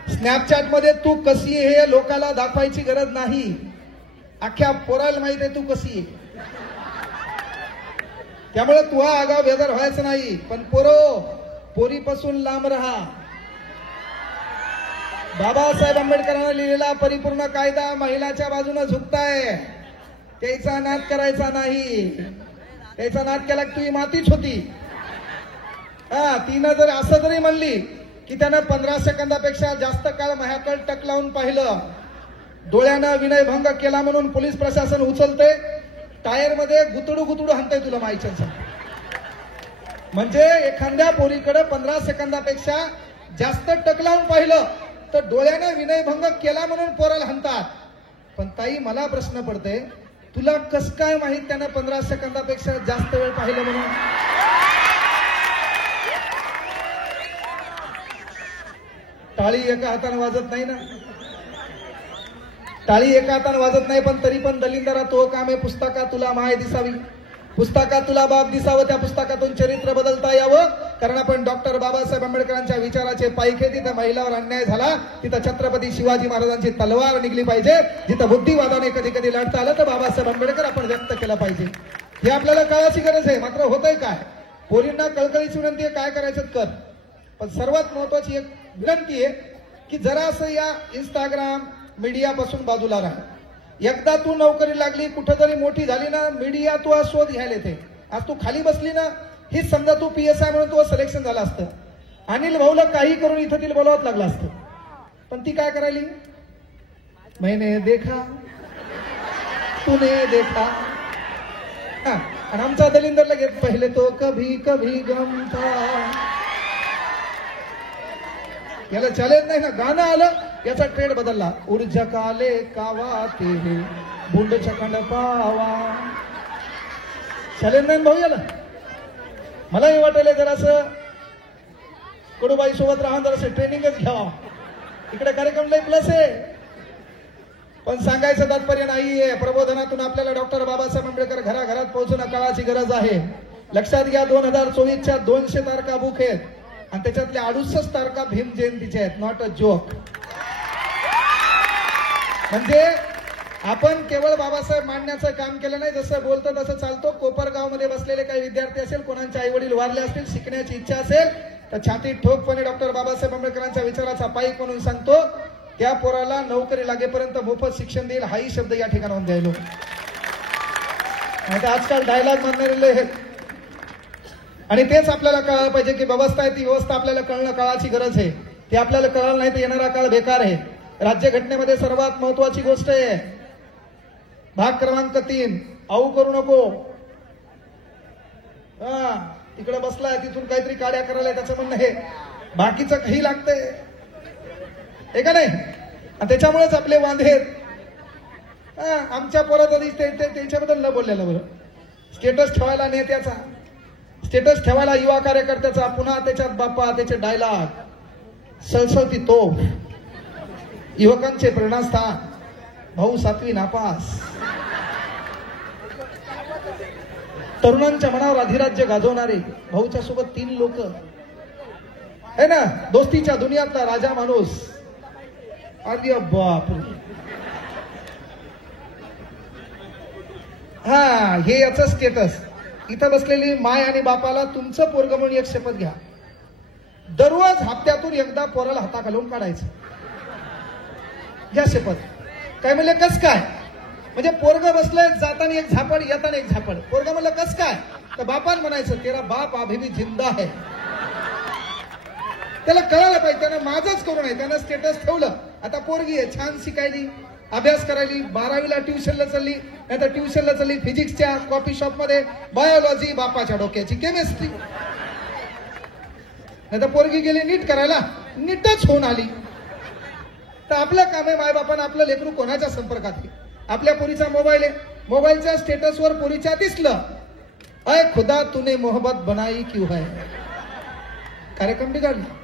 स्नॅपचॅट मध्ये तू कशी आहे हे लोकांना दाखवायची गरज नाही. अख्ख्या पोराला माहित आहे तू कशी आहे. त्यामुळे तू हा आगाव बेदर व्हायचं नाही. पण पोरीपासून लांब राहा. बाबासाहेब आंबेडकरांनी लिहिलेला परिपूर्ण कायदा महिलाच्या बाजूने झुकताय. त्याचा नाद करायचा नाही. त्याचा नाद केला की तुझी मातीच होती. तिनं जर असं जरी म्हणली की त्यानं 15 सेकंदापेक्षा जास्त काळ माझ्याकडे टक लावून पाहिलं, डोळ्यानं विनयभंग केला म्हणून पोलीस प्रशासन उचलते, टायर मध्ये गुतडू हाणतंय तुला माहिती. म्हणजे एखाद्या पोरीकडे 15 सेकंदापेक्षा जास्त टक लावून पाहिलं तर डोळ्यानं विनयभंग केला म्हणून पोराला हाणतात. पण ताई मला प्रश्न पडते, तुला कस काय माहित त्यानं 15 सेकंदापेक्षा जास्त वेळ पाहिलं म्हणून? टाळी एका हाताने वाजत नाही ना. टाळी एका हाताने वाजत नाही. पण तरी पण दलिंदरा तो काम आहे. पुस्तकात तुला माय दिसावी, पुस्तकात तुला बाप दिसावं, त्या पुस्तकातून चरित्र बदलता यावं. कारण आपण डॉक्टर बाबासाहेब आंबेडकरांच्या विचाराचे पायखे. जिथं महिलावर अन्याय झाला तिथं छत्रपती शिवाजी महाराजांची तलवार निघली पाहिजे. जिथं बुद्धिवादाने कधी कधी लढता आलं तर बाबासाहेब आंबेडकर आपण व्यक्त केला पाहिजे. हे आपल्याला कळायची गरज आहे. मात्र होतंय काय? पोरींना कळकळीची विनंती आहे, काय करायचं कर. पण सर्वात महत्वाची एक विनंती आहे की जरासं या इंस्टाग्राम मीडियापासून बाजूला राहा. एकदा तू नोकरी लागली, कुठं जरी मोठी झाली ना, मीडिया तू आज शोध घ्यायला येते. आज तू खाली बसली ना, हीच समजा तू PSI म्हणून तू सिलेक्शन झालं असतं. अनिल भाऊला काही करून इथं तिला बोलावंच लागलं असतं. पण ती काय करायली? मैंने देखा तूने देखा. आणि आमचा दलिंदरला घेत पहिले तो कभी कभी गम था. याला चॅलेंज नाही ना. गाणं आलं याचा ट्रेंड बदलला. ऊर्जा काले कावा ते बुंड चखंड पावा. चॅलेंज नाही भाऊ याला. मलाही वाटेल जरासं कडूबाई सोबत राहून जरासं ट्रेनिंगच घ्यावा. इकडे कार्यक्रम लय प्लस आहे. पण सांगायचं तात्पर्य नाहीये. प्रबोधनातून आपल्याला डॉक्टर बाबासाहेब आंबेडकर घराघरात पोहोचणं काळाची गरज आहे. लक्षात घ्या, 2024च्या 200 तारखा बुक आहेत आणि त्याच्यातल्या 68 तारखा भीम जयंतीच्या आहेत. Not a joke. म्हणजे आपण केवळ बाबासाहेब मांडण्याचं काम केलं नाही. जसं बोलतो तसं चालतो. कोपरगाव मध्ये बसलेले काही विद्यार्थी असेल, कोणाचे आई वडील वारले असतील, शिकण्याची इच्छा असेल तर छातीत ठोकपणे डॉक्टर बाबासाहेब आंबेडकरांच्या विचाराचा पाईक म्हणून सांगतो, त्या पोराला नोकरी लागेपर्यंत मोफत शिक्षण देईल. हाही शब्द या ठिकाणाहून द्यायलो. आजकाल डायलॉग म्हणणारे आहेत. आणि तेच आपल्याला कळायला पाहिजे की व्यवस्था आहे ती व्यवस्था आपल्याला कळणं काळाची गरज आहे. ते आपल्याला कळालं नाही तर येणारा काळ बेकार आहे. राज्यघटनेमध्ये सर्वात महत्वाची गोष्ट आहे भाग क्रमांक 3, आऊ करू नको. तिकडे बसलाय तिथून काहीतरी काड्या करायला, त्याचं म्हणणं हे बाकीचं काही लागतंय हे का नाही. त्याच्यामुळेच आपले वांधे. आमच्या पोरात त्यांच्याबद्दल न बोललेलं बरं. स्टेटस ठेवायला नेत्याचा, स्टेटस ठेवायला युवा कार्यकर्त्याचा, पुन्हा त्याच्यात बाप्पा त्याचे डायलॉग, सळसळती तोफ, युवकांचे प्रेरणास्थान, भाऊ 7वी नापास, तरुणांच्या मनावर अधिराज्य गाजवणारे भाऊच्या सोबत 3 लोक है ना, दोस्तीच्या दुनियातला राजा माणूस. अरे बापरे. हे याचं स्टेटस. इथं बसलेली माय आणि बापाला तुमचं पोरग म्हणून एक शपथ घ्या, दररोज हप्त्यातून एकदा पोराला हाता घालून काढायचं. घ्या शपथ. काय म्हणले कस काय? म्हणजे पोरग बसलंय, जाताना एक झापड येताना एक झापड. पोरग म्हणलं कस काय? तर बापान म्हणायचं तेरा बाप अभी भी जिंदा है. त्याला कळायला पाहिजे. त्यानं माझंच करू नये. त्यानं स्टेटस ठेवलं. आता पोरगी आहे, छान शिकायली, अभ्यास करायली, 12वीला ट्युशनला चालली, नाही तर ट्युशनला चालली फिजिक्सच्या कॉफी शॉप मध्ये, बायोलॉजी बापाच्या डोक्याची, केमिस्ट्री. नाही तर पोरगी गेली नीट करायला, नीटच होऊन आली. तर आपलं काम आहे मायबापानं आपलं लेकरू कोणाच्या संपर्कात आहे. आपल्या पोरीचा मोबाईल आहे, मोबाईलच्या स्टेटसवर पोरीच्या दिसलं, अय खुदा तूने मोहब्बत बनाई क्यों है, कार्यक्रम बिघडला.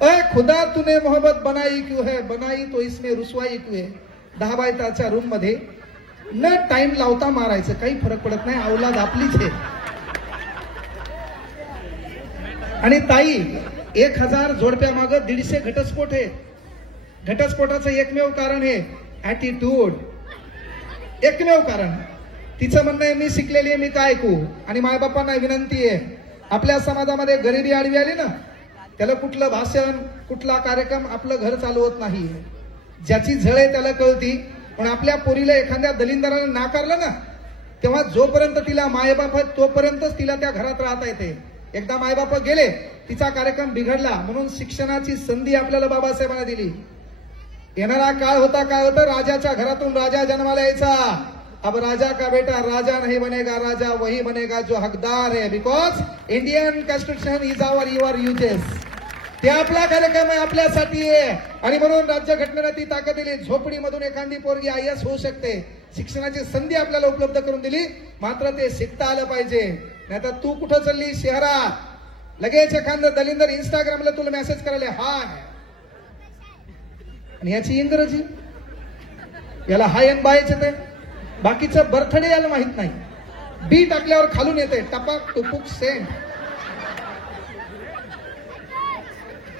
अय खुदा तूने मोहब्बत बनाई क्यों है, बनाई तो इसमें रुसवाई क्यों है. 10 बाय 10च्या रूम मध्ये न टाइम लावता मारायचं, काही फरक पडत नाही, औलाद आपलीच आहे. आणि ताई 1000 जोडप्या माग 150 घटस्फोट आहे. घटस्फोटाचं एकमेव कारण हे ऍटिट्यूड, एकमेव कारण. तिचं म्हणणं आहे मी शिकलेली आहे, मी काय ऐकू. आणि मायबापांना विनंती आहे, आपल्या समाजामध्ये गरिबी आडवी आली ना, त्याला कुठलं भाषण कुठला कार्यक्रम आपलं घर चालवत नाही. ज्याची झळ आहे त्याला कळती. पण आपल्या पोरीला एखाद्या दलिंदरानं नाकारलं ना, तेव्हा जोपर्यंत तिला मायबाप आहेत तोपर्यंतच तिला त्या घरात राहता येते. एकदा मायबाप गेले तिचा कार्यक्रम बिघडला. म्हणून शिक्षणाची संधी आपल्याला बाबासाहेबांना दिली. येणारा काळ होता, काय होतं, राजाच्या घरातून राजा जन्माला यायचा. अब राजा का बेटा राजा नहीं बनेगा, राजा वही बनेगा जो हकदार है. Because Indian constitution is our your uses. ते आपला कार्यक्रम आहे, आपल्यासाठी आहे. आणि म्हणून राज्यघटनेने ती ताकद दिली. झोपडीमधून एखादी पोरगी IAS होऊ शकते. शिक्षणाची संधी आपल्याला उपलब्ध करून दिली. मात्र ते शिकता आलं पाहिजे. नाहीतर तू कुठं चालली शहरात, लगेच एखादं दलिंदर इंस्टाग्रामला तुला मेसेज करायला हाय, आणि याची इंग्रजी, याला हाय अँड बायच येते. बाकीचं बर्थडे याला माहित नाही. बी टाकल्यावर खालून येते टपाक टुपुक सेंट.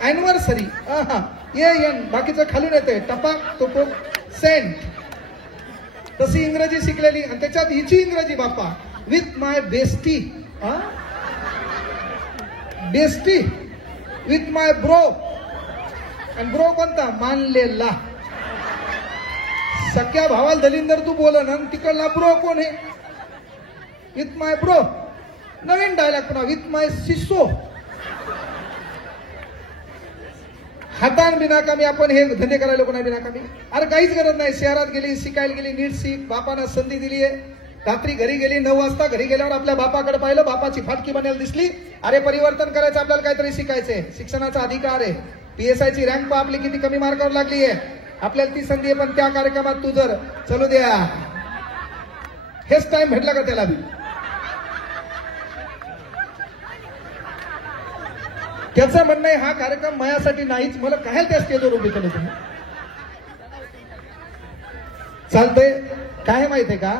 अॅनिव्हर्सरी बाकीचं खालून येते टपाक टुपुक सेंट. तशी इंग्रजी शिकलेली. आणि त्याच्यात हिची इंग्रजी बाप्पा, with my bestie. Bestie with my bro. आणि ब्रो कोणता, मानलेला. सख्या भावाला दलिंदर तू बोल ना, तिकडला ब्रो कोण आहे, विथ माय ब्रो. नवीन डायलॉग पुन्हा, विथ माय सिसो. हातान बिनाकामी आपण हे धंदे करायला कोणा बिनाकामी. अरे काहीच गरज नाही. शहरात गेली, शिकायला गेली, नीट शिक. बापानं संधी दिली आहे. रात्री घरी गेली 9 वाजता, घरी गेल्यावर आपल्या बापाकडे पाहिलं, बापाची फाटकी बनायला दिसली. अरे परिवर्तन करायचं, आपल्याला काहीतरी शिकायचंय. शिक्षणाचा अधिकार आहे. PSI ची रँक आपली किती कमी मार्कावर लागली आहे. आपल्याला ती संधी आहे. पण त्या कार्यक्रमात तू जर चलू द्या, हेच टाइम भेटला का त्याला बी. त्याचं म्हणणं आहे हा कार्यक्रम माझ्यासाठी नाहीच, मला काय त्या स्टेजवर उभी केलं तुम्ही. चालतंय. काय माहितीये का,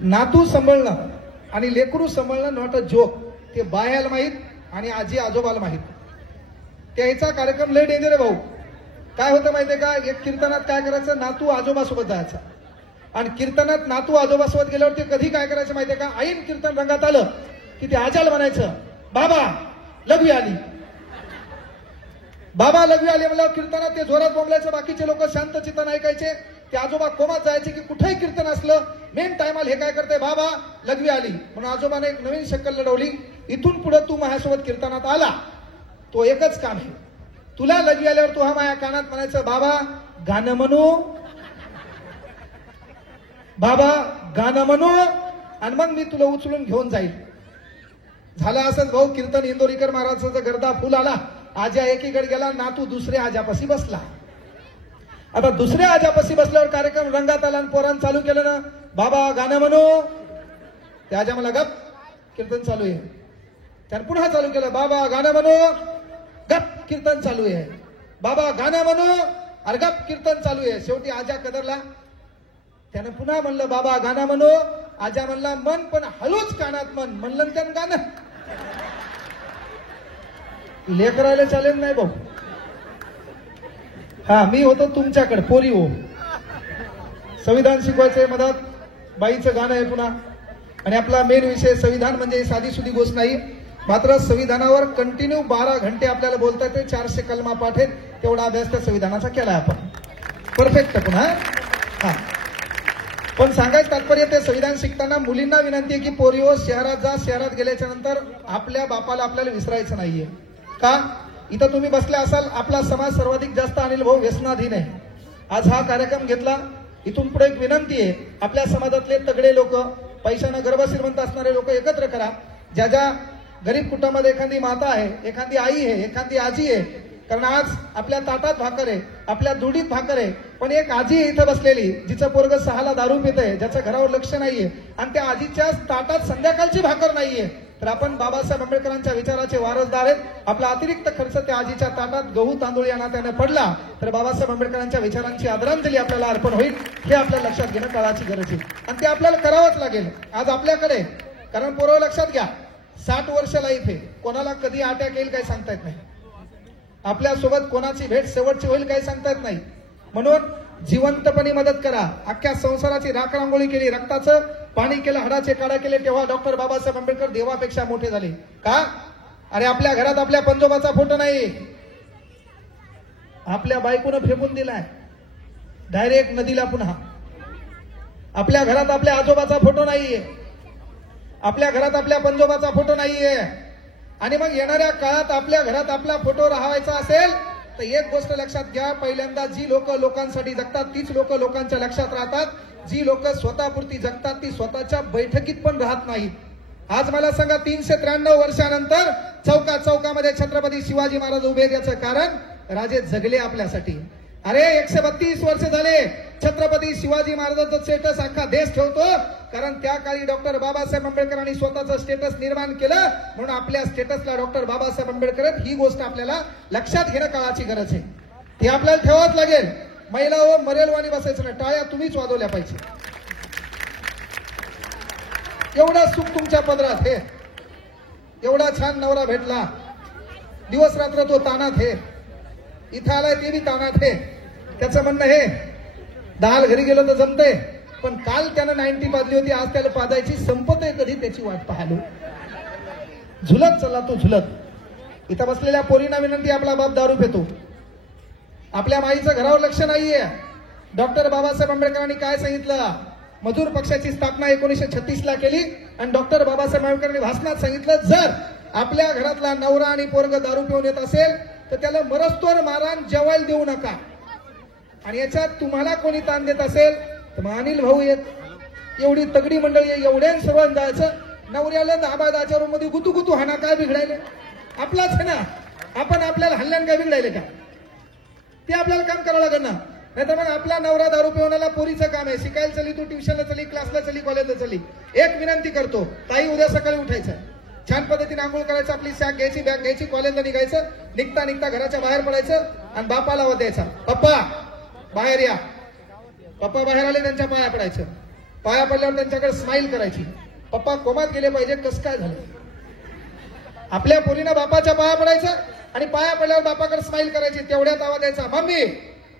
नातू सांभाळणं आणि लेकरू सांभाळणं नॉट अ जोक. ते बायाला माहीत आणि आजी आजोबाला माहीत. त्याचा कार्यक्रम लय डेंजर आहे भाऊ. काय होतं माहितीये का, एक कीर्तनात काय करायचं, नातू आजोबासोबत जायचा. आणि कीर्तनात नातू आजोबासोबत गेल्यावर ते कधी काय करायचं माहितीये का, ऐन कीर्तन रंगात आलं की ते आजाला म्हणायचं, बाबा लघवी आली. बाबा लघवी आली म्हणल्यावर कीर्तनात ते जोरात बोंबलायचं. बाकीचे लोक शांत चित्तानं ऐकायचे. ते आजोबा कोमात जायचे की कुठेही कीर्तन असलं मेन टायमाला हे काय करते, बाबा लघवी आली. म्हणून आजोबाने एक नवीन शक्कल लढवली. इथून पुढे तू माझ्यासोबत कीर्तनात आला, तो एकच काम आहे, तुला लघवी आल्यावर तू हा माझ्या कानात म्हणायचं, बाबा गाणं म्हणू, बाबा गाणं म्हणू. आणि मग मी तुला उचलून घेऊन जाईल. झालं असंच भाऊ. कीर्तन इंदोरीकर महाराजांचा गर्दा फुल आला. आजा एकीकडे गेला, नातू दुसऱ्या आजापाशी बसला. आता दुसऱ्या आजापाशी बसल्यावर कार्यक्रम रंगात आला आणि पोरांनी चालू केलं ना, बाबा गाणं म्हणू. त्या आजा मला गप कीर्तन चालू आहे. त्याने पुन्हा चालू केलं, बाबा गाणं म्हणू. गप कीर्तन चालू आहे. बाबा गाणं म्हणू. अरे गप कीर्तन चालू आहे. शेवटी आजा कदरला. त्यानं पुन्हा म्हणलं, बाबा गाणं म्हणू. आजा म्हणला, मन पण हळूच कानात मन. म्हणलं त्यानं गाणं. लेकरायला चालेल नाही भाऊ. हा मी होतो तुमच्याकडे पोरी हो. संविधान शिकवायचंय, मधात बाईचं गाणं आहे पुन्हा. आणि आपला मेन विषय संविधान म्हणजे साधी सुधी गोष्ट नाही. मात्र संविधानावर कंटिन्यू 12 घंटे आपल्याला बोलता येते. 400 कलमा पाठ आहेत. तेवढा अभ्यास त्या संविधानाचा केलाय आपण परफेक्ट पुन्हा. हा पण सांगायचं तात्पर्य, ते संविधान शिकताना मुलींना विनंती आहे की पोरिओ शहरात जा. शहरात गेल्याच्या नंतर आपल्या बापाला आपल्याला विसरायचं नाहीये. का, इथं तुम्ही बसले असाल, आपला समाज सर्वाधिक जास्त अनिल भाऊ व्यसनाधीन आहे. आज हा कार्यक्रम घेतला. इथून पुढे एक विनंती आहे, आपल्या समाजातले तगडे लोक, पैशानं गर्भश्रीमंत असणारे लोक एकत्र करा. ज्या ज्या गरीब कुटुंबामध्ये एखादी माता आहे, एखादी आई आहे, एखादी आजी आहे. कारण आज आपल्या ताटात भाकर आहे, आपल्या दुडीत भाकर आहे. पण एक आजी इथं बसलेली, जिचं पोरग 6ला दारू पित आहे, ज्याचं घरावर लक्ष नाहीये, आणि त्या आजीच्या ताटात संध्याकाळची भाकर नाहीये. तर आपण बाबासाहेब आंबेडकरांच्या विचाराचे वारसदार आहेत. आपला अतिरिक्त खर्च त्या आजीच्या ताटात गहू तांदूळ या नात्याने पडला तर बाबासाहेब आंबेडकरांच्या विचारांची आदरांजली आपल्याला अर्पण होईल. हे आपल्या लक्षात घेणं काळाची गरज आहे आणि ते आपल्याला करावंच लागेल आज आपल्याकडे. कारण पोरं लक्षात घ्या, 60 वर्ष लाईफ आहे. कोणाला कधी अटॅक येईल काही सांगता येत नाही. आपल्यासोबत कोणाची भेट शेवटची होईल काही सांगता येत नाही. म्हणून जिवंतपणे मदत करा. अख्ख्या संसाराची राखरांगोळी केली, रक्ताचं पाणी केलं, हाडाचे काढा केले, तेव्हा डॉक्टर बाबासाहेब आंबेडकर देवापेक्षा मोठे झाले. का? अरे आपल्या घरात आपल्या पंजोबाचा फोटो नाही, आपल्या बायकोनं फेकून दिलाय डायरेक्ट नदीला. पुन्हा आपल्या घरात आपल्या आजोबाचा फोटो नाहीये, आपल्या घरात आपल्या पंजोबाचा फोटो नाहीये. आणि मग येणाऱ्या काळात आपल्या घरात आपला फोटो राहायचा असेल तर एक गोष्ट लक्षात घ्या, पहिल्यांदा जी लोक लोकांसाठी जगतात तीच लोक लोकांच्या लक्षात राहतात. जी लोक स्वतःपुरती जगतात ती स्वतःच्या बैठकीत पण राहत नाहीत. आज मला सांगा, 393 वर्षानंतर चौका चौकामध्ये छत्रपती शिवाजी महाराज उभे आहेत. याचं कारण राजे जगले आपल्यासाठी. अरे 132 वर्ष झाले छत्रपती शिवाजी महाराजांचं स्टेटस अख्खा देश ठेवतो, कारण त्या काळी डॉक्टर बाबासाहेब आंबेडकरांनी स्वतःचं स्टेटस निर्माण केलं. म्हणून आपल्या स्टेटसला डॉक्टर बाबासाहेब आंबेडकर, ही गोष्ट आपल्याला लक्षात घेणं काळाची गरज आहे. ती आपल्याला ठेवावंच लागेल. महिला व मरेलवाणी बसायचं नाही, टाळ्या तुम्हीच वाजवल्या पाहिजे. एवढा सुख तुमच्या पदरात हे, एवढा छान नवरा भेटला, दिवस रात्र तो तानात हे, इथं आलाय ते बी तानात हे. त्याचं म्हणणं हे दाल घरी गेलो तर जमतंय, पण काल त्यानं 90 पाजली होती, आज त्याला पाजायची संपत आहे कधी त्याची वाट पाहलो. झुलत चला तो झुलत. इथं बसलेल्या पोरींना विनंती, आपला बाप दारू पितो, आपल्या माईचं घरावर लक्ष नाहीये. डॉक्टर बाबासाहेब आंबेडकरांनी काय सांगितलं? मजूर पक्षाची स्थापना 1936 ला केली आणि डॉक्टर बाबासाहेब आंबेडकरांनी भाषणात सांगितलं, जर आपल्या घरातला नवरा आणि पोरग दारू पिऊन येत असेल तर त्याला मरस्तोर मारान, जेवायला देऊ नका. आणि याच्यात तुम्हाला कोणी ताण देत असेल तर मग अनिल भाऊ येत, एवढी तगडी मंडळी आहे, एवढ्या सर्वांना जायचं. नवऱ्याला 10 रूम मध्ये गुतू गुतू हाना, काय बिघडायले? आपलाच आहे ना, आपण आपल्याला हल्ल्यान काय बिघडायले का? ते आपल्याला काम करावं लागेल ना. नाही तर मग आपला नवरा दारू पिवण्याला पोरीचं काम आहे, शिकायला चली, तू ट्युशनला चली, क्लासला चली, कॉलेजला चली. एक विनंती करतो, ताई उद्या सकाळी उठायचं, छान पद्धतीने आंघोळ करायचं, आपली सॅक घ्यायची, बॅग घ्यायची, कॉलेजला निघायचं, निघता निघता घराच्या बाहेर पडायचं आणि बापाला आवाज द्यायचा, पप्पा बाहेर या. पप्पा बाहेर आले, त्यांच्या पाया पडायचं. पाया पडल्यावर त्यांच्याकडे स्माइल करायची. पप्पा कोमात गेले पाहिजे, कसं काय झालं? आपल्या पोरीनं बापाच्या पाया पडायचं आणि पाया पडल्यावर बापाकडे स्माइल करायची. तेवढ्यात आवाज द्यायचा, मम्मी.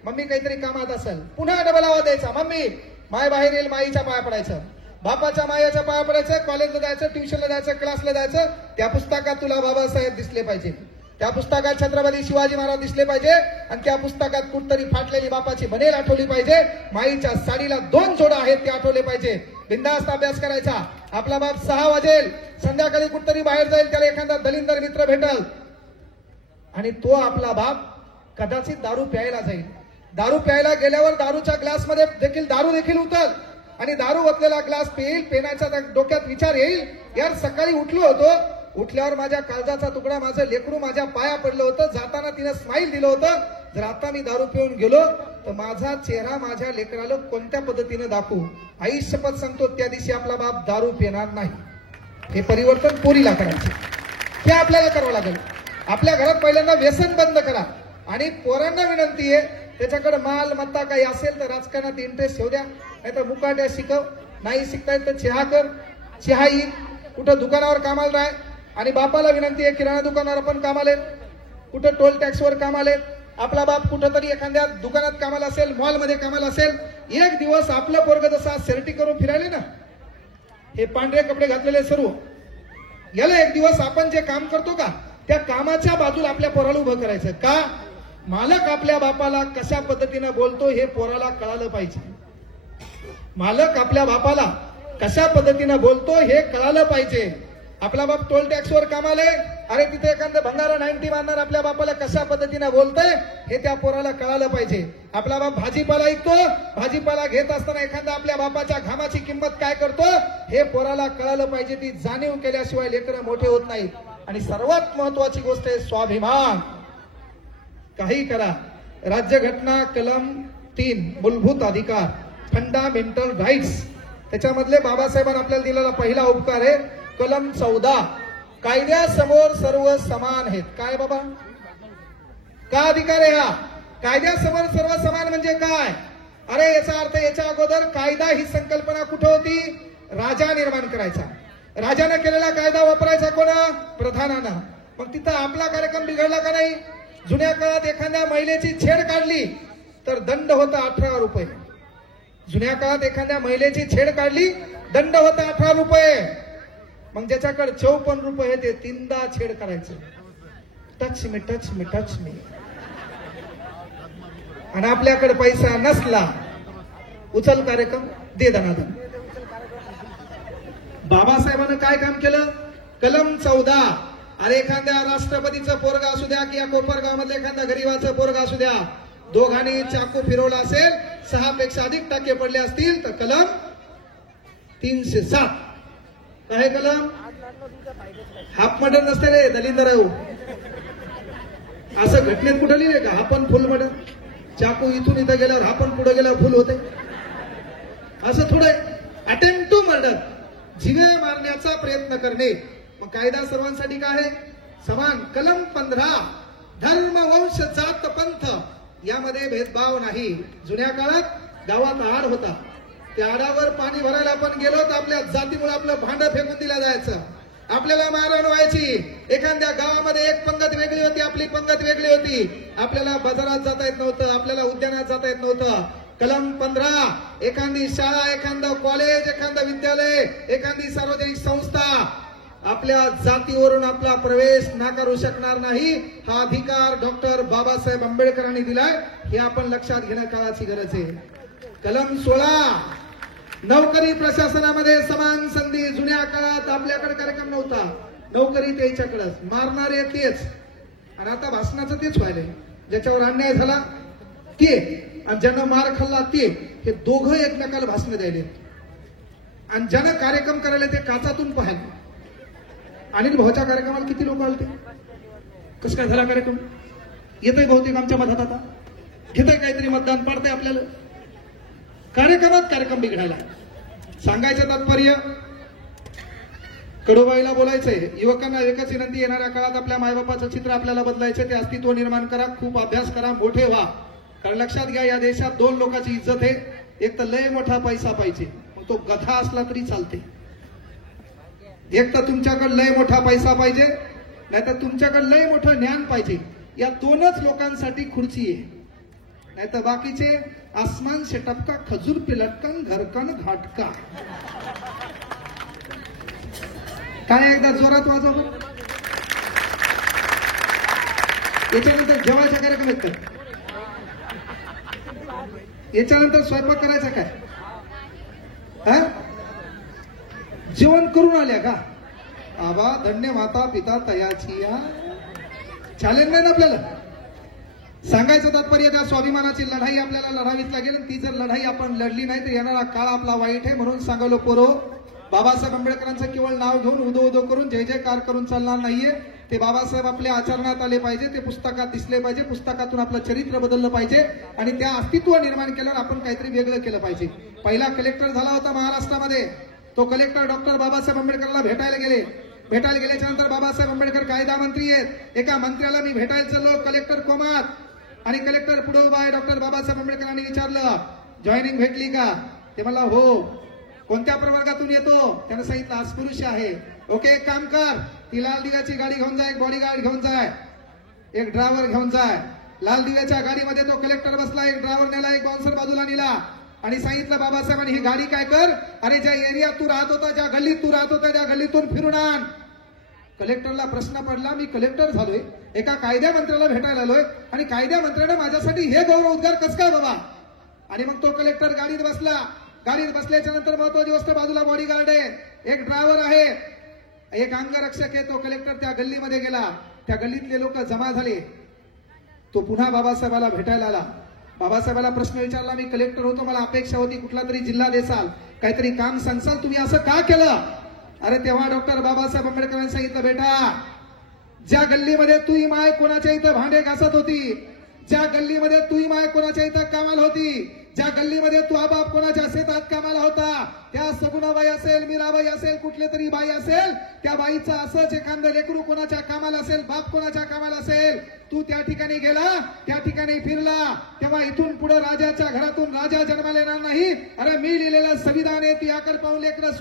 मम्मी काहीतरी कामात असेल, पुन्हा डबल आवाज द्यायचा, मम्मी. माय बाहेर येईल, माईच्या पाया पडायचं, बापाच्या मायाच्या पाया पडायचं, कॉलेजला जायचं, ट्युशनला जायचं, क्लासला जायचं. त्या पुस्तकात तुला बाबासाहेब दिसले पाहिजे, त्या पुस्तकात छत्रपती शिवाजी महाराज दिसले पाहिजे आणि त्या पुस्तकात कुठतरी फाटलेली बापाची बनेल आठवली पाहिजे. माईच्या साडीला 2 जोडा आहेत ते आठवले पाहिजे. बिंदास्त अभ्यास करायचा. आपला बाप 6 वाजेल, संध्याकाळी कुठतरी बाहेर जाईल, त्याला एखादा दलिंदर मित्र भेटल आणि तो आपला बाप कदाचित दारू प्यायला जाईल. दारू प्यायला गेल्यावर दारूच्या ग्लासमध्ये देखील दारू देखील उतल आणि दारू ओतलेला ग्लास पिईल. पेनाच्या डोक्यात विचार येईल, यार सकाळी उठलो होतो, उठल्यावर माझ्या काळजाचा तुकडा, माझं लेकरू माझ्या पाया पडलं होतं, जाताना तिनं स्माइल दिलं होतं. जर आता मी दारू पिऊन गेलो तर माझा चेहरा माझ्या लेकराला कोणत्या पद्धतीने दाखवू? आई शपथ सांगतो, त्या दिवशी आपला बाप दारू पिणार नाही. हे परिवर्तन पोरीला करायचे, हे आपल्याला करावं लागेल. आपल्या घरात पहिल्यांदा व्यसन बंद करा आणि पोरांना विनंती आहे, त्याच्याकडे माल मत्ता काही असेल तर राजकारणात इंटरेस्ट ठेवू द्या, नाहीतर मुकाट्या शिकव. नाही शिकता येत तर चहा कर, चहा येईल. कुठं दुकानावर कामाला राह. आणि बापाला विनंती आहे, किराणा दुकानावर पण कामाले, कुठं टोल टॅक्सवर कामाले. आपला बाप कुठंतरी एखाद्या दुकानात कामाला असेल, मॉलमध्ये कामाला असेल, एक दिवस आपलं पोरग जसा सेरटी करून फिरायले ना, हे पांढरे कपडे घातलेले सर्व, याला एक दिवस आपण जे काम करतो का त्या कामाच्या बाजूला आपल्या पोराला उभं करायचं. का? मालक आपल्या बापाला कशा पद्धतीने बोलतो हे पोराला कळालं पाहिजे. मालक आपल्या बापाला कशा पद्धतीने बोलतो हे कळालं पाहिजे. आपला बाप टोल टॅक्सवर कामाले, अरे तिथे एखादं भंगारा 90 बांधणार, आपल्या बापाला कशा पद्धतीने बोलतोय हे त्या पोराला कळालं पाहिजे. आपला बाप भाजीपाला ऐकतो, भाजीपाला घेत असताना एखादा आपल्या बापाच्या घामाची किंमत काय करतो हे पोराला कळालं पाहिजे. ती जाणीव केल्याशिवाय लेकरं मोठे होत नाहीत. आणि सर्वात महत्वाची गोष्ट आहे स्वाभिमान. काही करा, राज्यघटना कलम 3 मूलभूत अधिकार, फंडामेंटल राईट्स, त्याच्यामधले बाबासाहेबांनी आपल्याला दिलेला पहिला उपकार आहे कलम 14, कायद्यासमोर सर्व समान आहेत. काय बाबा, का अधिकार आहे हा? कायद्यासमोर सर्व समान म्हणजे काय? अरे याचा अर्थ, याच्या अगोदर कायदा ही संकल्पना कुठे होती? राजा निर्माण करायचा. राजाने केलेला कायदा वापरायचा कोण? ना मग तिथं आपला कार्यक्रम बिघडला का नाही? जुन्या काळात एखाद्या महिलेची छेड काढली तर दंड होता 18 रुपये. जुन्या काळात एखाद्या महिलेची छेड काढली दंड होता 18 रुपये. मग ज्याच्याकडे 54 रुपये ते 3दा छेड करायचं. Touch me touch me touch me. आणि आपल्याकडे पैसा नसला उचल कार्यक्रम दे दनादन. बाबासाहेबांनी काय काम केलं? कलम 14. अरे एखाद्या राष्ट्रपतीचं पोरगा असू द्या किंवा कोपरगाव मधल्या एखाद्या गरीबाचं पोरगा असू द्या, दोघांनी चाकू फिरवला असेल, 6 पेक्षा अधिक टक्के पडले असतील तर कलम 307. काय कलम? हाफ मर्डर नसते रे दलिंदर. असं घटनेत कुठं लिहिले का आपण फुल मर्डर? चाकू इथून इथं गेल्यावर आपण पुढे गेल्यावर फुल होते असं थोडं. अटेम्प्ट टू मर्डर, जीवे मारण्याचा प्रयत्न करणे. मग कायदा सर्वांसाठी काय आहे? समान. कलम 15. धर्म वंश जात पंथ यामध्ये भेदभाव नाही. जुन्या काळात गावात आड होता, त्या आडावर पाणी भरायला आपण गेलो तर आपल्या जातीमुळे आपलं भांडं फेकून दिलं जायचं, आपल्याला मारहाण व्हायची. एखाद्या गावामध्ये एक पंगत वेगळी होती, आपली पंगत वेगळी होती. आपल्याला बाजारात जाता येत नव्हतं, आपल्याला उद्यानात जाता येत नव्हतं. कलम 15. एखादी शाळा, एखादं कॉलेज, एखादं विद्यालय, एखादी सार्वजनिक संस्था आपल्या जातीवरून आपला प्रवेश नाकारू शकणार नाही. हा अधिकार डॉक्टर बाबासाहेब आंबेडकरांनी दिलाय. हे आपण लक्षात घेणं काळाची गरज आहे. कलम 16. नोकरी प्रशासनामध्ये समान संधी. जुन्या काळात आपल्याकडे कार्यक्रम नव्हता, नोकरी त्याच्याकडेच, मारणारे तेच आणि आता भाषणाचं तेच व्हायलंय. ज्याच्यावर अन्याय झाला ते आणि ज्यानं मार खाल्ला ते, हे दोघं एकमेकाला भाषण द्यायले. आणि ज्यानं कार्यक्रम करायला ते काचातून पाहायला. अनिल भाऊच्या कार्यक्रमाला किती लोक आले? कसं काय झाला कार्यक्रम? येतंय बहुतेक आमच्या मधात आता, घेतंय काहीतरी मतदान, पडतंय आपल्याला. कार्यक्रमात कार्यक्रम बिघडायला. सांगायचं तात्पर्य, कडूबाईला बोलायचंय, युवकांना एकच विनंती, येणाऱ्या काळात आपल्या मायबापाचं चित्र आपल्याला बदलायचं, ते अस्तित्व निर्माण करा, खूप अभ्यास करा, मोठे व्हा. कारण लक्षात घ्या, या देशात 2 लोकांची इज्जत आहे. एक तर लय मोठा पैसा पाहिजे, मग तो गधा असला तरी चालते. एक तर तुमच्याकडे लय मोठा पैसा पाहिजे, नाहीतर तुमच्याकडे लय मोठं ज्ञान पाहिजे. या 2च लोकांसाठी खुर्ची आहे. नाहीतर बाकीचे आसमान से टपका, खजूर पे लटकन, घरकन घाटका. काय एकदा जोरात वाजव. याच्यानंतर जेवायचा कार्यक्रम येतात, याच्यानंतर स्वयंपाक करायचा काय? हा, जेवण करून आल्या का? आबा धन्य माता पिता तयाची. चालेल नाही ना आपल्याला. सांगायचं तात्पर्य, त्या स्वाभिमानाची लढाई आपल्याला लढावीच लागेल. ती जर लढाई आपण लढली नाही तर येणारा काळ आपला वाईट आहे. म्हणून सांगलो पोरो, बाबासाहेब आंबेडकरांचं केवळ नाव घेऊन उदो उदो करून जय जयकार करून चालणार नाहीये. ते बाबासाहेब आपल्या आचरणात आले पाहिजे, ते पुस्तकात दिसले पाहिजे, पुस्तकातून आपलं चरित्र बदललं पाहिजे आणि त्या अस्तित्व निर्माण केल्यावर आपण काहीतरी वेगळं केलं पाहिजे. पहिला कलेक्टर झाला होता महाराष्ट्रामध्ये, तो कलेक्टर डॉक्टर बाबासाहेब आंबेडकरला भेटायला गेले. भेटायला गेल्याच्या नंतर बाबासाहेब आंबेडकर कायदा मंत्री आहेत. एका मंत्र्याला मी भेटायला चाललो, कलेक्टर कोमात, आणि कलेक्टर पुढे उभा आहे. डॉक्टर बाबासाहेब आंबेडकरांनी विचारलं, जॉईनिंग भेटली का? ते मला हो. कोणत्या प्रवर्गातून येतो? त्यानं सांगितलं अस्पृश्य आहे. ओके, एक काम कर, ती लाल दिव्याची गाडी घेऊन जाय, एक बॉडीगार्ड घेऊन जाय, एक ड्रायव्हर घेऊन जाय. लाल दिव्याच्या गाडीमध्ये तो कलेक्टर बसला, एक ड्रायव्हर नेला, एक बाउन्सर बाजूला नेला आणि सांगितलं बाबासाहेबांनी, ही गाडी काय कर, अरे ज्या एरियात तू राहत होता, ज्या गल्लीत तू राहत होता, त्या गल्लीतून फिरून आण. कलेक्टरला प्रश्न पडला, मी कलेक्टर झालोय, एका कायद्या मंत्र्याला भेटायला आलोय आणि कायद्या मंत्र्याने माझ्यासाठी हे गौरव उद्गार कसं काय बाबा? आणि मग तो कलेक्टर गाडीत बसला. गाडीत बसल्याच्या नंतर महत्वाची गोष्ट, बाजूला बॉडीगार्ड आहे, एक ड्रायव्हर आहे, एक अंगरक्षक आहे. तो कलेक्टर त्या गल्लीमध्ये गेला, त्या गल्लीतले लोक जमा झाले. तो पुन्हा बाबासाहेबाला भेटायला आला. बाबासाहेबाला प्रश्न विचारला, मी कलेक्टर होतो, मला अपेक्षा होती कुठला तरी जिल्हा देसाल, काहीतरी काम सांगसाल, तुम्ही असं का केलं? अरे तेव्हा डॉक्टर बाबासाहेब आंबेडकरांनी सांगितलं, बेटा, ज्या गल्लीमध्ये तू ही माय कोणाच्या इथं भांडे घासत होती, ज्या गल्लीमध्ये तू ही माय कोणाच्या इथं कामाला होती, ज्या गल्लीमध्ये तू आबाप कोणाच्या शेतात कामाला होता, त्या सगुणाबाई असेल, मीराबाई असेल, कुठले तरी बाई असेल, त्या बाईचं असंच एखादं लेकरू कोणाच्या कामाला असेल, बाप कोणाच्या कामाला असेल, तू त्या ठिकाणी गेला, त्या ठिकाणी फिरला, तेव्हा इथून पुढे राजाच्या घरातून राजा जन्माला येणार नाही. अरे मी लिहिलेलं संविधान आहे, ती आकर पाहून लेकरं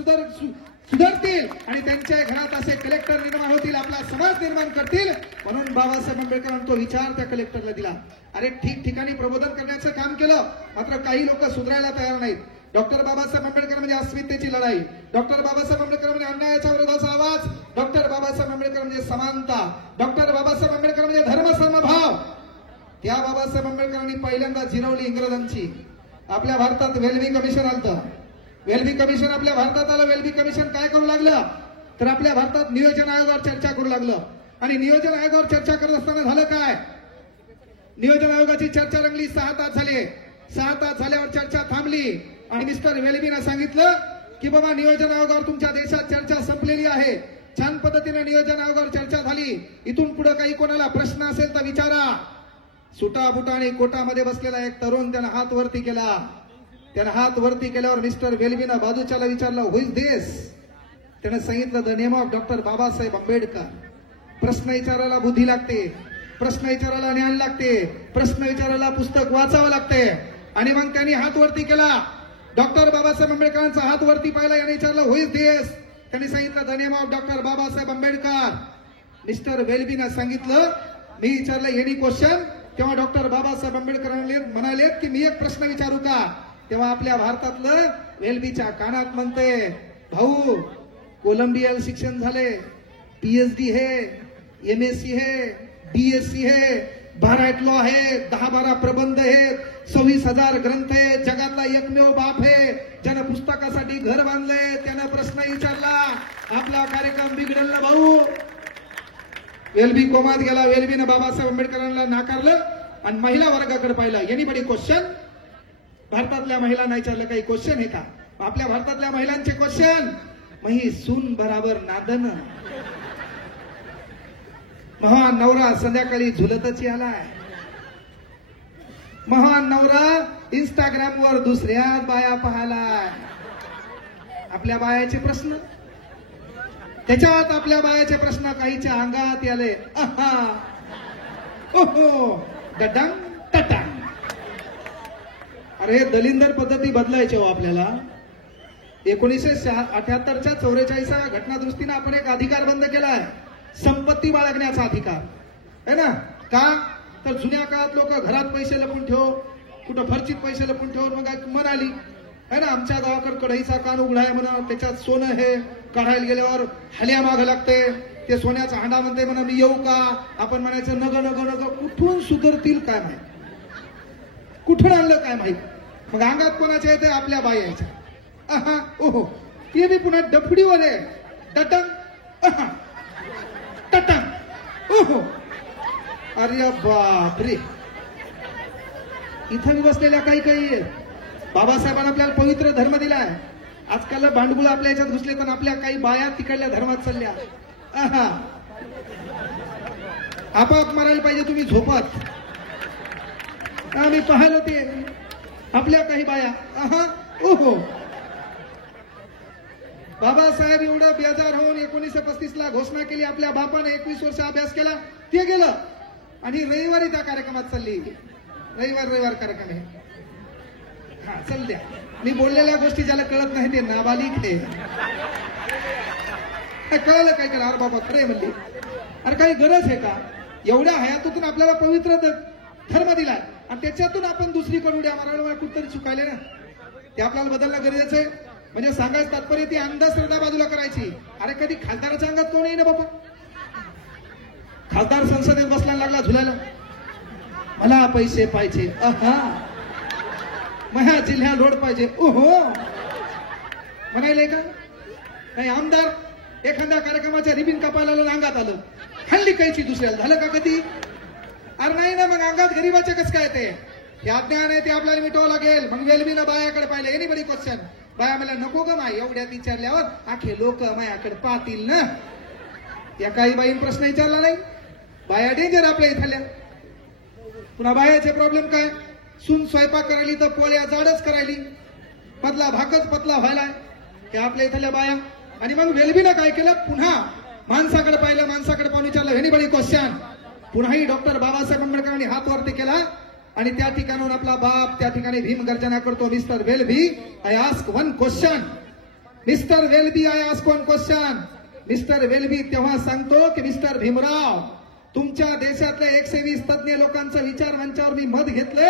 सुधारतील आणि त्यांच्या घरात असे कलेक्टर निर्माण होतील, आपला समाज निर्माण करतील. म्हणून बाबासाहेब आंबेडकरांनी तो विचार त्या कलेक्टरला दिला. अरे ठिकठिकाणी प्रबोधन करण्याचं काम केलं, मात्र काही लोक सुधारायला तयार नाहीत. डॉक्टर बाबासाहेब आंबेडकर म्हणजे अस्मितेची लढाई, डॉक्टर बाबासाहेब आंबेडकर म्हणजे अन्यायाच्या विरोधाचा आवाज, डॉक्टर बाबासाहेब आंबेडकर म्हणजे समानता, डॉक्टर बाबासाहेब आंबेडकर म्हणजे धर्मसमभाव. त्या बाबासाहेब आंबेडकरांनी पहिल्यांदा जिरवली इंग्रजांची. आपल्या भारतात वेल्बी कमिशन आलं. वेल्बी कमिशन आपल्या भारतात आलं. वेल्बी कमिशन काय करू लागलं तर आपल्या भारतात नियोजन आयोगावर चर्चा करू लागलं. आणि नियोजन आयोगावर चर्चा करत असताना झालं काय, नियोजन आयोगाची चर्चा रंगली. 6 तास झाले. 6 तास झाल्यावर चर्चा थांबली आणि मिस्टर वेल्बीनं सांगितलं की बाबा नियोजन आयोगावर तुमच्या देशात चर्चा संपलेली आहे. छान पद्धतीने नियोजन आयोगावर चर्चा झाली. इथून पुढे काही कोणाला प्रश्न असेल तर विचारा. सुटाबुटा आणि कोटामध्ये बसलेला एक तरुण त्यानं हात वरती केला. त्यानं हात वरती केल्यावर मिस्टर वेल्बीनं बाजूच्याला विचारलं, हु इज दिस? त्यानं सांगितलं, the name of doctor Babasaheb Ambedkar. प्रश्न विचारायला बुद्धी लागते, प्रश्न विचारायला ज्ञान लागते, प्रश्न विचारायला पुस्तक वाचावं लागते. आणि मग त्यांनी हात वरती केला. डॉक्टर बाबासाहेब आंबेडकरांचा हात वरती पाहिला. याने विचारलं, हु इज दिस? त्यांनी सांगितलं, the name of doctor Babasaheb Ambedkar. Mister वेल्बीनं सांगितलं, मी विचारलं एनी क्वेश्चन? तेव्हा डॉक्टर बाबासाहेब आंबेडकर म्हणाले की मी एक प्रश्न विचारू का? तेव्हा आपल्या भारतातलं वेल्बीच्या कानात म्हणते, भाऊ कोलंबियाला शिक्षण झाले, PhD है, MSc है, BSc है, 12 लॉ है, 10-12 प्रबंध आहेत, 26,000 ग्रंथ आहे, जगातला एकमेव बाप आहे ज्यानं पुस्तकासाठी घर बांधले. त्यानं प्रश्न विचारला, आपला कार्यक्रम बिघडेल ना भाऊ. वेल्बी कोमात गेला. वेल्बीनं बाबासाहेब आंबेडकरांना नाकारलं आणि महिला वर्गाकडे पाहिलं. Anybody question? भारतातल्या महिलांना विचारलं, काही क्वेश्चन आहे का? आपल्या भारतातल्या महिलांचे क्वेश्चन, मही सून बराबर नादन, महान नवरा संध्याकाळी झुलतच आलाय, महान नवरा इंस्टाग्रामवर दुसऱ्या बाया पाहालाय. आपल्या बायाचे प्रश्न, त्याच्यात आपल्या बायाचे प्रश्न काहीच्या अंगात आले. ओहो डडंग टटंग. अरे दलिंदर पद्धती बदलायची हो आपल्याला. 1978च्या 44व्या घटनादुरुस्तीने आपण एक अधिकार बंद केलाय, संपत्ती बाळगण्याचा अधिकार है ना. का तर जुन्या काळात लोक घरात पैसे लपून ठेव, कुठं फरचीत पैसे लपून ठेवून मग म्हणाली है ना, आमच्या गावाकडे कढईचा कान उघडाय म्हणा, त्याच्यात सोनं हे काढायला गेल्यावर हल्या माग लागते. ते सोन्याचा हांडा म्हणते म्हणा, मी येऊ का? आपण म्हणायचं नग नग नग. कुठून सुधरतील काय माहित, कुठून आणलं काय माहित. मग अंगात कोणाच्या येते? आपल्या बायाच्या. ओहो ते बी पुन्हा डफडीवर आहे. टटंग टटंग. ओहो अरे बापरे. इथं बसलेल्या काही काही बाबासाहेबांना आपल्याला पवित्र धर्म दिलाय. आजकाल भांडगुळ आपल्या याच्यात घुसले तर आपल्या काही बाया तिकडल्या धर्मात चालल्या. आपाप मारायला पाहिजे तुम्ही झोपत. आम्ही पाहिलं ते आपल्या काही बाया. ओहो बाबासाहेब एवढं बेजार होऊन 1935ला घोषणा केली. आपल्या बापाने 21 वर्ष अभ्यास केला, ते गेलं आणि रविवारी त्या कार्यक्रमात चालली. रविवार कार्यक्रम आहे. हा चल द्या. मी बोललेल्या गोष्टी ज्याला कळत नाही ते नाबालिक आहे. कळलं काय केलं? अरे बाबा खरे म्हणली. अरे काही गरज आहे का? एवढ्या हयातून आपल्याला पवित्र धर्म दिलाय आणि त्याच्यातून आपण दुसरीकडे उड्या मारायला कुठतरी चुकायले ना. ते आपल्याला बदलणं गरजेचं आहे. म्हणजे सांगायचं तात्पर्य ती अंधश्रद्धा बाजूला करायची. अरे कधी खासदाराच्या अंगात कोण आहे ना बाबा? खासदार संसदेत बसला लागला झुलायला, मला पैसे पाहिजे, माझ्या जिल्ह्या रोड पाहिजे. ओहो म्हणायले का? काही आमदार एखाद्या कार्यक्रमाच्या रिबिन कापायला अंगात आलं, हल्ली कायची दुसऱ्याला झालं का कधी? अरे नाही ना. मग अंगात गरीबाचे कसं काय? ते अज्ञान आहे, ते आपल्याला मिटवावं लागेल. मग वेल्बीला बायाकडे पाहिलं. Anybody question? बाया मला नको ग माय. एवढ्यात विचारल्यावर आखे लोक मायाकडे पाहतील ना. या काही बाईन प्रश्न विचारला नाही. बाया डेंजर आपल्या इथल्या. पुन्हा बायाचे प्रॉब्लेम काय? सून स्वयंपाक करायली तर पोळ्या जाडच करायली, पतला भाकच पतला व्हायलाय. त्या आपल्या इथल्या बाया. आणि मग वेल्बीनं काय केलं? पुन्हा माणसाकडे पाहिलं. माणसाकडे पाहून विचारलं एनीबडी क्वेश्चन? पुन्हाही डॉक्टर बाबासाहेब आंबेडकरांनी हात वरती केला आणि त्या ठिकाणाहून आपला बाप त्या ठिकाणी भीम गर्जना करतो, mister Welby, I ask one question. Mister Welby I ask one question. Mister Welby तेव्हा सांगतो की मिस्टर भीमराव, तुमच्या देशातल्या 120 तज्ञ लोकांचा विचार मंचावर मी मत घेतले,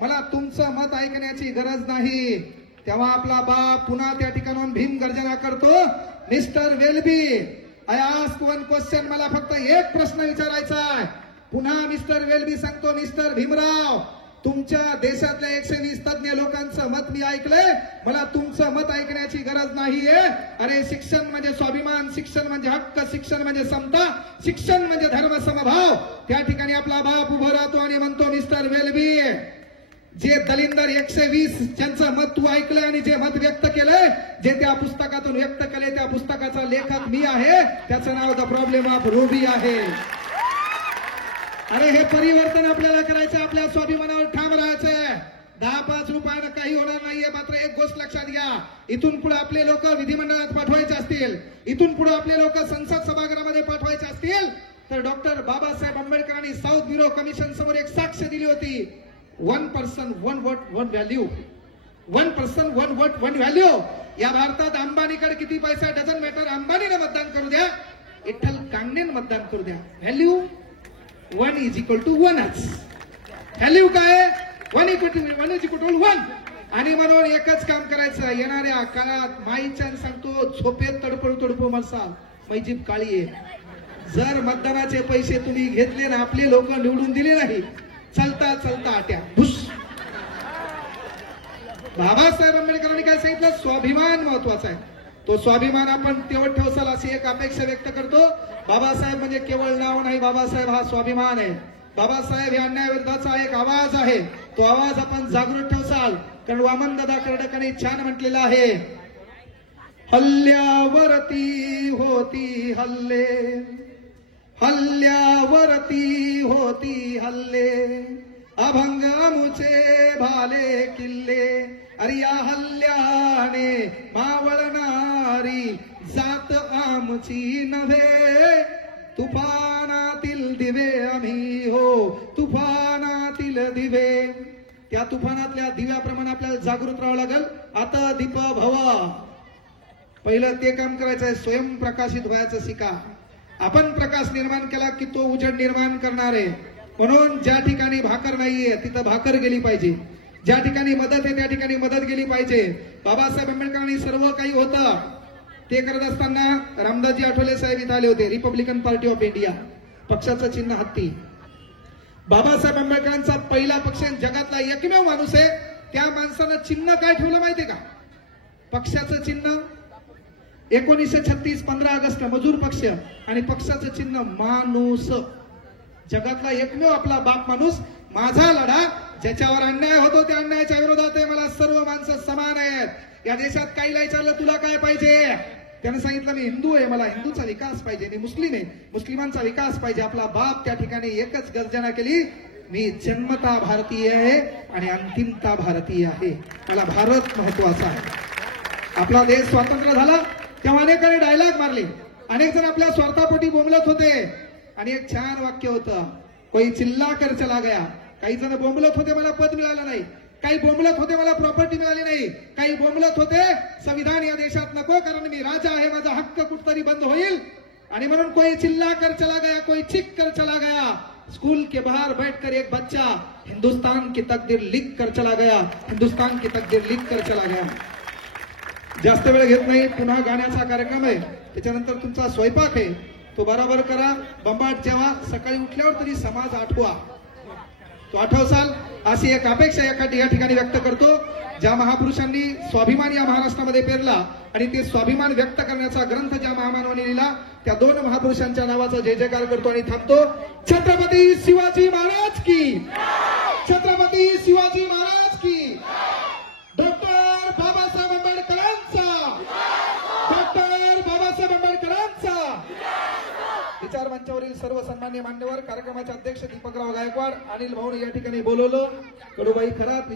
मला तुमचं मत ऐकण्याची गरज नाही. तेव्हा आपला बाप पुन्हा त्या ठिकाणाहून भीम गर्जना करतो. Mister Welby I ask one question, मला फक्त एक प्रश्न विचारायचा आहे. पुन्हा मिस्टर वेलबी सांगतो, मिस्टर भीमराव, तुमच्या देशातल्या 120 तज्ञ लोकांचं मत मी ऐकलंय, मला तुमचं मत ऐकण्याची गरज नाहीये. अरे शिक्षण म्हणजे स्वाभिमान, शिक्षण म्हणजे हक्क, शिक्षण म्हणजे समता, शिक्षण म्हणजे धर्म समभाव. त्या ठिकाणी आपला बाप उभा राहतो आणि म्हणतो, मिस्टर वेलबी, जे दलिंदर 120 ज्यांचं मत तू ऐकलंय आणि जे मत व्यक्त केलंय, जे त्या पुस्तकातून व्यक्त केले, त्या पुस्तकाचा लेखक मी आहे. त्याचं नाव द प्रॉब्लेम ऑफ रूबी आहे. अरे हे परिवर्तन आपल्याला करायचं, आपल्या स्वाभिमानावर ठाम राहायचंय. 10-5 रुपयानं काही होणार नाहीये. मात्र एक गोष्ट लक्षात घ्या, इथून पुढे आपले लोक विधिमंडळात पाठवायचे असतील, इथून पुढे आपले लोक संसद सभागृहामध्ये पाठवायचे असतील, तर डॉक्टर बाबासाहेब आंबेडकरांनी साऊथ ब्युरो कमिशन समोर एक साक्ष दिली होती. 1 person 1 vote 1 value. 1 person 1 vote 1 value. या भारतात अंबानीकडे किती पैसा डझन मॅटर, अंबानीने मतदान करू द्या, विठ्ठल कांगणेन मतदान करू द्या, व्हॅल्यू 1 इज इक्वल टू 1च. व्हॅल्यू काय? 1 इज इक्वल टू 1. आणि म्हणून एकच काम करायचं, येणाऱ्या काळात माईच्या सांगतो, झोपेत तडपडू मसाल, मैजीब काळी आहे. जर मतदानाचे पैसे तुम्ही घेतले ना, आपले लोक निवडून दिले नाही, चलता चलता आट्या भुस. बाबासाहेब आंबेडकरांनी काय सांगितलं? स्वाभिमान महत्वाचा आहे. तो स्वाभिमान आपण तेवढ ठेवसाल अशी एक अपेक्षा व्यक्त करतो. बाबासाहेब म्हणजे केवळ नाव नाही, बाबासाहेब हा स्वाभिमान आहे. बाबासाहेब या अन्यायाविरोधाचा एक आवाज आहे. तो आवाज आपण जागृत ठेवसाल, कारण वामनदादा कर्डकांनी छान म्हटलेला आहे, हल्ल्यावरती होती हल्ले, हल्ल्यावरती होती हल्ले, अभंग मुचे भाले किल्ले, अरे या हल्ल्याने मावळणारी जात आमची नव्हे, तुफानातील दिवे आम्ही हो, तुफानातील दिवे. त्या तुफानातल्या दिव्याप्रमाणे आपल्याला जागृत राहावं लागेल. आता दीप भव, पहिलं ते काम करायचं आहे, स्वयंप्रकाशित व्हायचं शिका. आपण प्रकाश निर्माण केला की तो उजेड निर्माण करणार आहे. म्हणून ज्या ठिकाणी भाकर नाहीये तिथं भाकर गेली पाहिजे, ज्या ठिकाणी मदत आहे त्या ठिकाणी मदत गेली पाहिजे. बाबासाहेब आंबेडकरांनी सर्व काही होतं ते करत असताना रामदासजी आठवले साहेब इथं आले होते. रिपब्लिकन पार्टी ऑफ इंडिया, पक्षाचं चिन्ह हत्ती. बाबासाहेब आंबेडकरांचा पहिला पक्ष, जगातला एकमेव माणूस आहे, त्या माणसानं चिन्ह काय ठेवलं माहितीये का? पक्षाचं चिन्ह 1936 15 ऑगस्ट मजूर पक्ष, आणि पक्षाचं चिन्ह माणूस. जगातला एकमेव आपला बाप माणूस. माझा लढा ज्याच्यावर अन्याय होतो त्या अन्यायाच्या विरोधात आहे. मला सर्व माणसं समान आहेत. या देशात काहीला विचारलं तुला काय पाहिजे, त्याने सांगितलं मी हिंदू आहे, मला हिंदूचा विकास पाहिजे. मी मुस्लिम आहे, मुस्लिमांचा विकास पाहिजे. आपला बाप त्या ठिकाणी एकच गर्जना केली, मी जन्मता भारतीय आहे आणि अंतिमता भारतीय आहे. मला भारत महत्वाचा आहे. आपला देश स्वातंत्र्य झाला तेव्हा अनेकांनी डायलॉग मारले, अनेक जण आपल्या स्वार्थापोटी बोंबलत होते, आणि एक छान वाक्य होतं, कोई चिल्ला कर चला गया. काही जण बोंबलत होते मला पद मिळालं नाही, काही बोंबलत होते मला प्रॉपर्टी मिळाली नाही, काही बोंबलत होते संविधान या देशात नको कारण मी राजा आहे, माझा हक्क कुठतरी बंद होईल. आणि म्हणून कोई चिल्ला कर चला गया, कोई चिक कर चला गया. स्कूल के बाहर बैठकर एक बच्चा हिंदुस्तान की तकदीर लिख कर चला गया, हिंदुस्तान की तकदीर लिख कर चला गया. जास्त वेळ घेत नाही, पुन्हा गाण्याचा कार्यक्रम आहे, त्याच्यानंतर तुमचा स्वयंपाक आहे, तो बरोबर करा. बंबाट जेव्हा सकाळी उठल्यावर तरी समाज आठवा, तो आठवसाल अशी एक अपेक्षा या ठिकाणी व्यक्त करतो. ज्या महापुरुषांनी स्वाभिमान या महाराष्ट्रामध्ये पेरला आणि ते स्वाभिमान व्यक्त करण्याचा ग्रंथ ज्या महामानवाने लिहिला, त्या 2 महापुरुषांच्या नावाचा जय जयकार करतो आणि थांबतो. छत्रपती शिवाजी महाराज की, छत्रपती शिवाजी महाराज की. डॉक्टर बाबासाहेब आंबेडकरांचा, डॉक्टर बाबासाहेब आंबेडकरांचा. विचार मंचावरील सर्व सन्मान्य मान्यवर, कार्यक्रमाचे अध्यक्ष दीपकराव गायकवाड, अनिल भाऊ या ठिकाणी बोलवलं, कडूबाई खरात.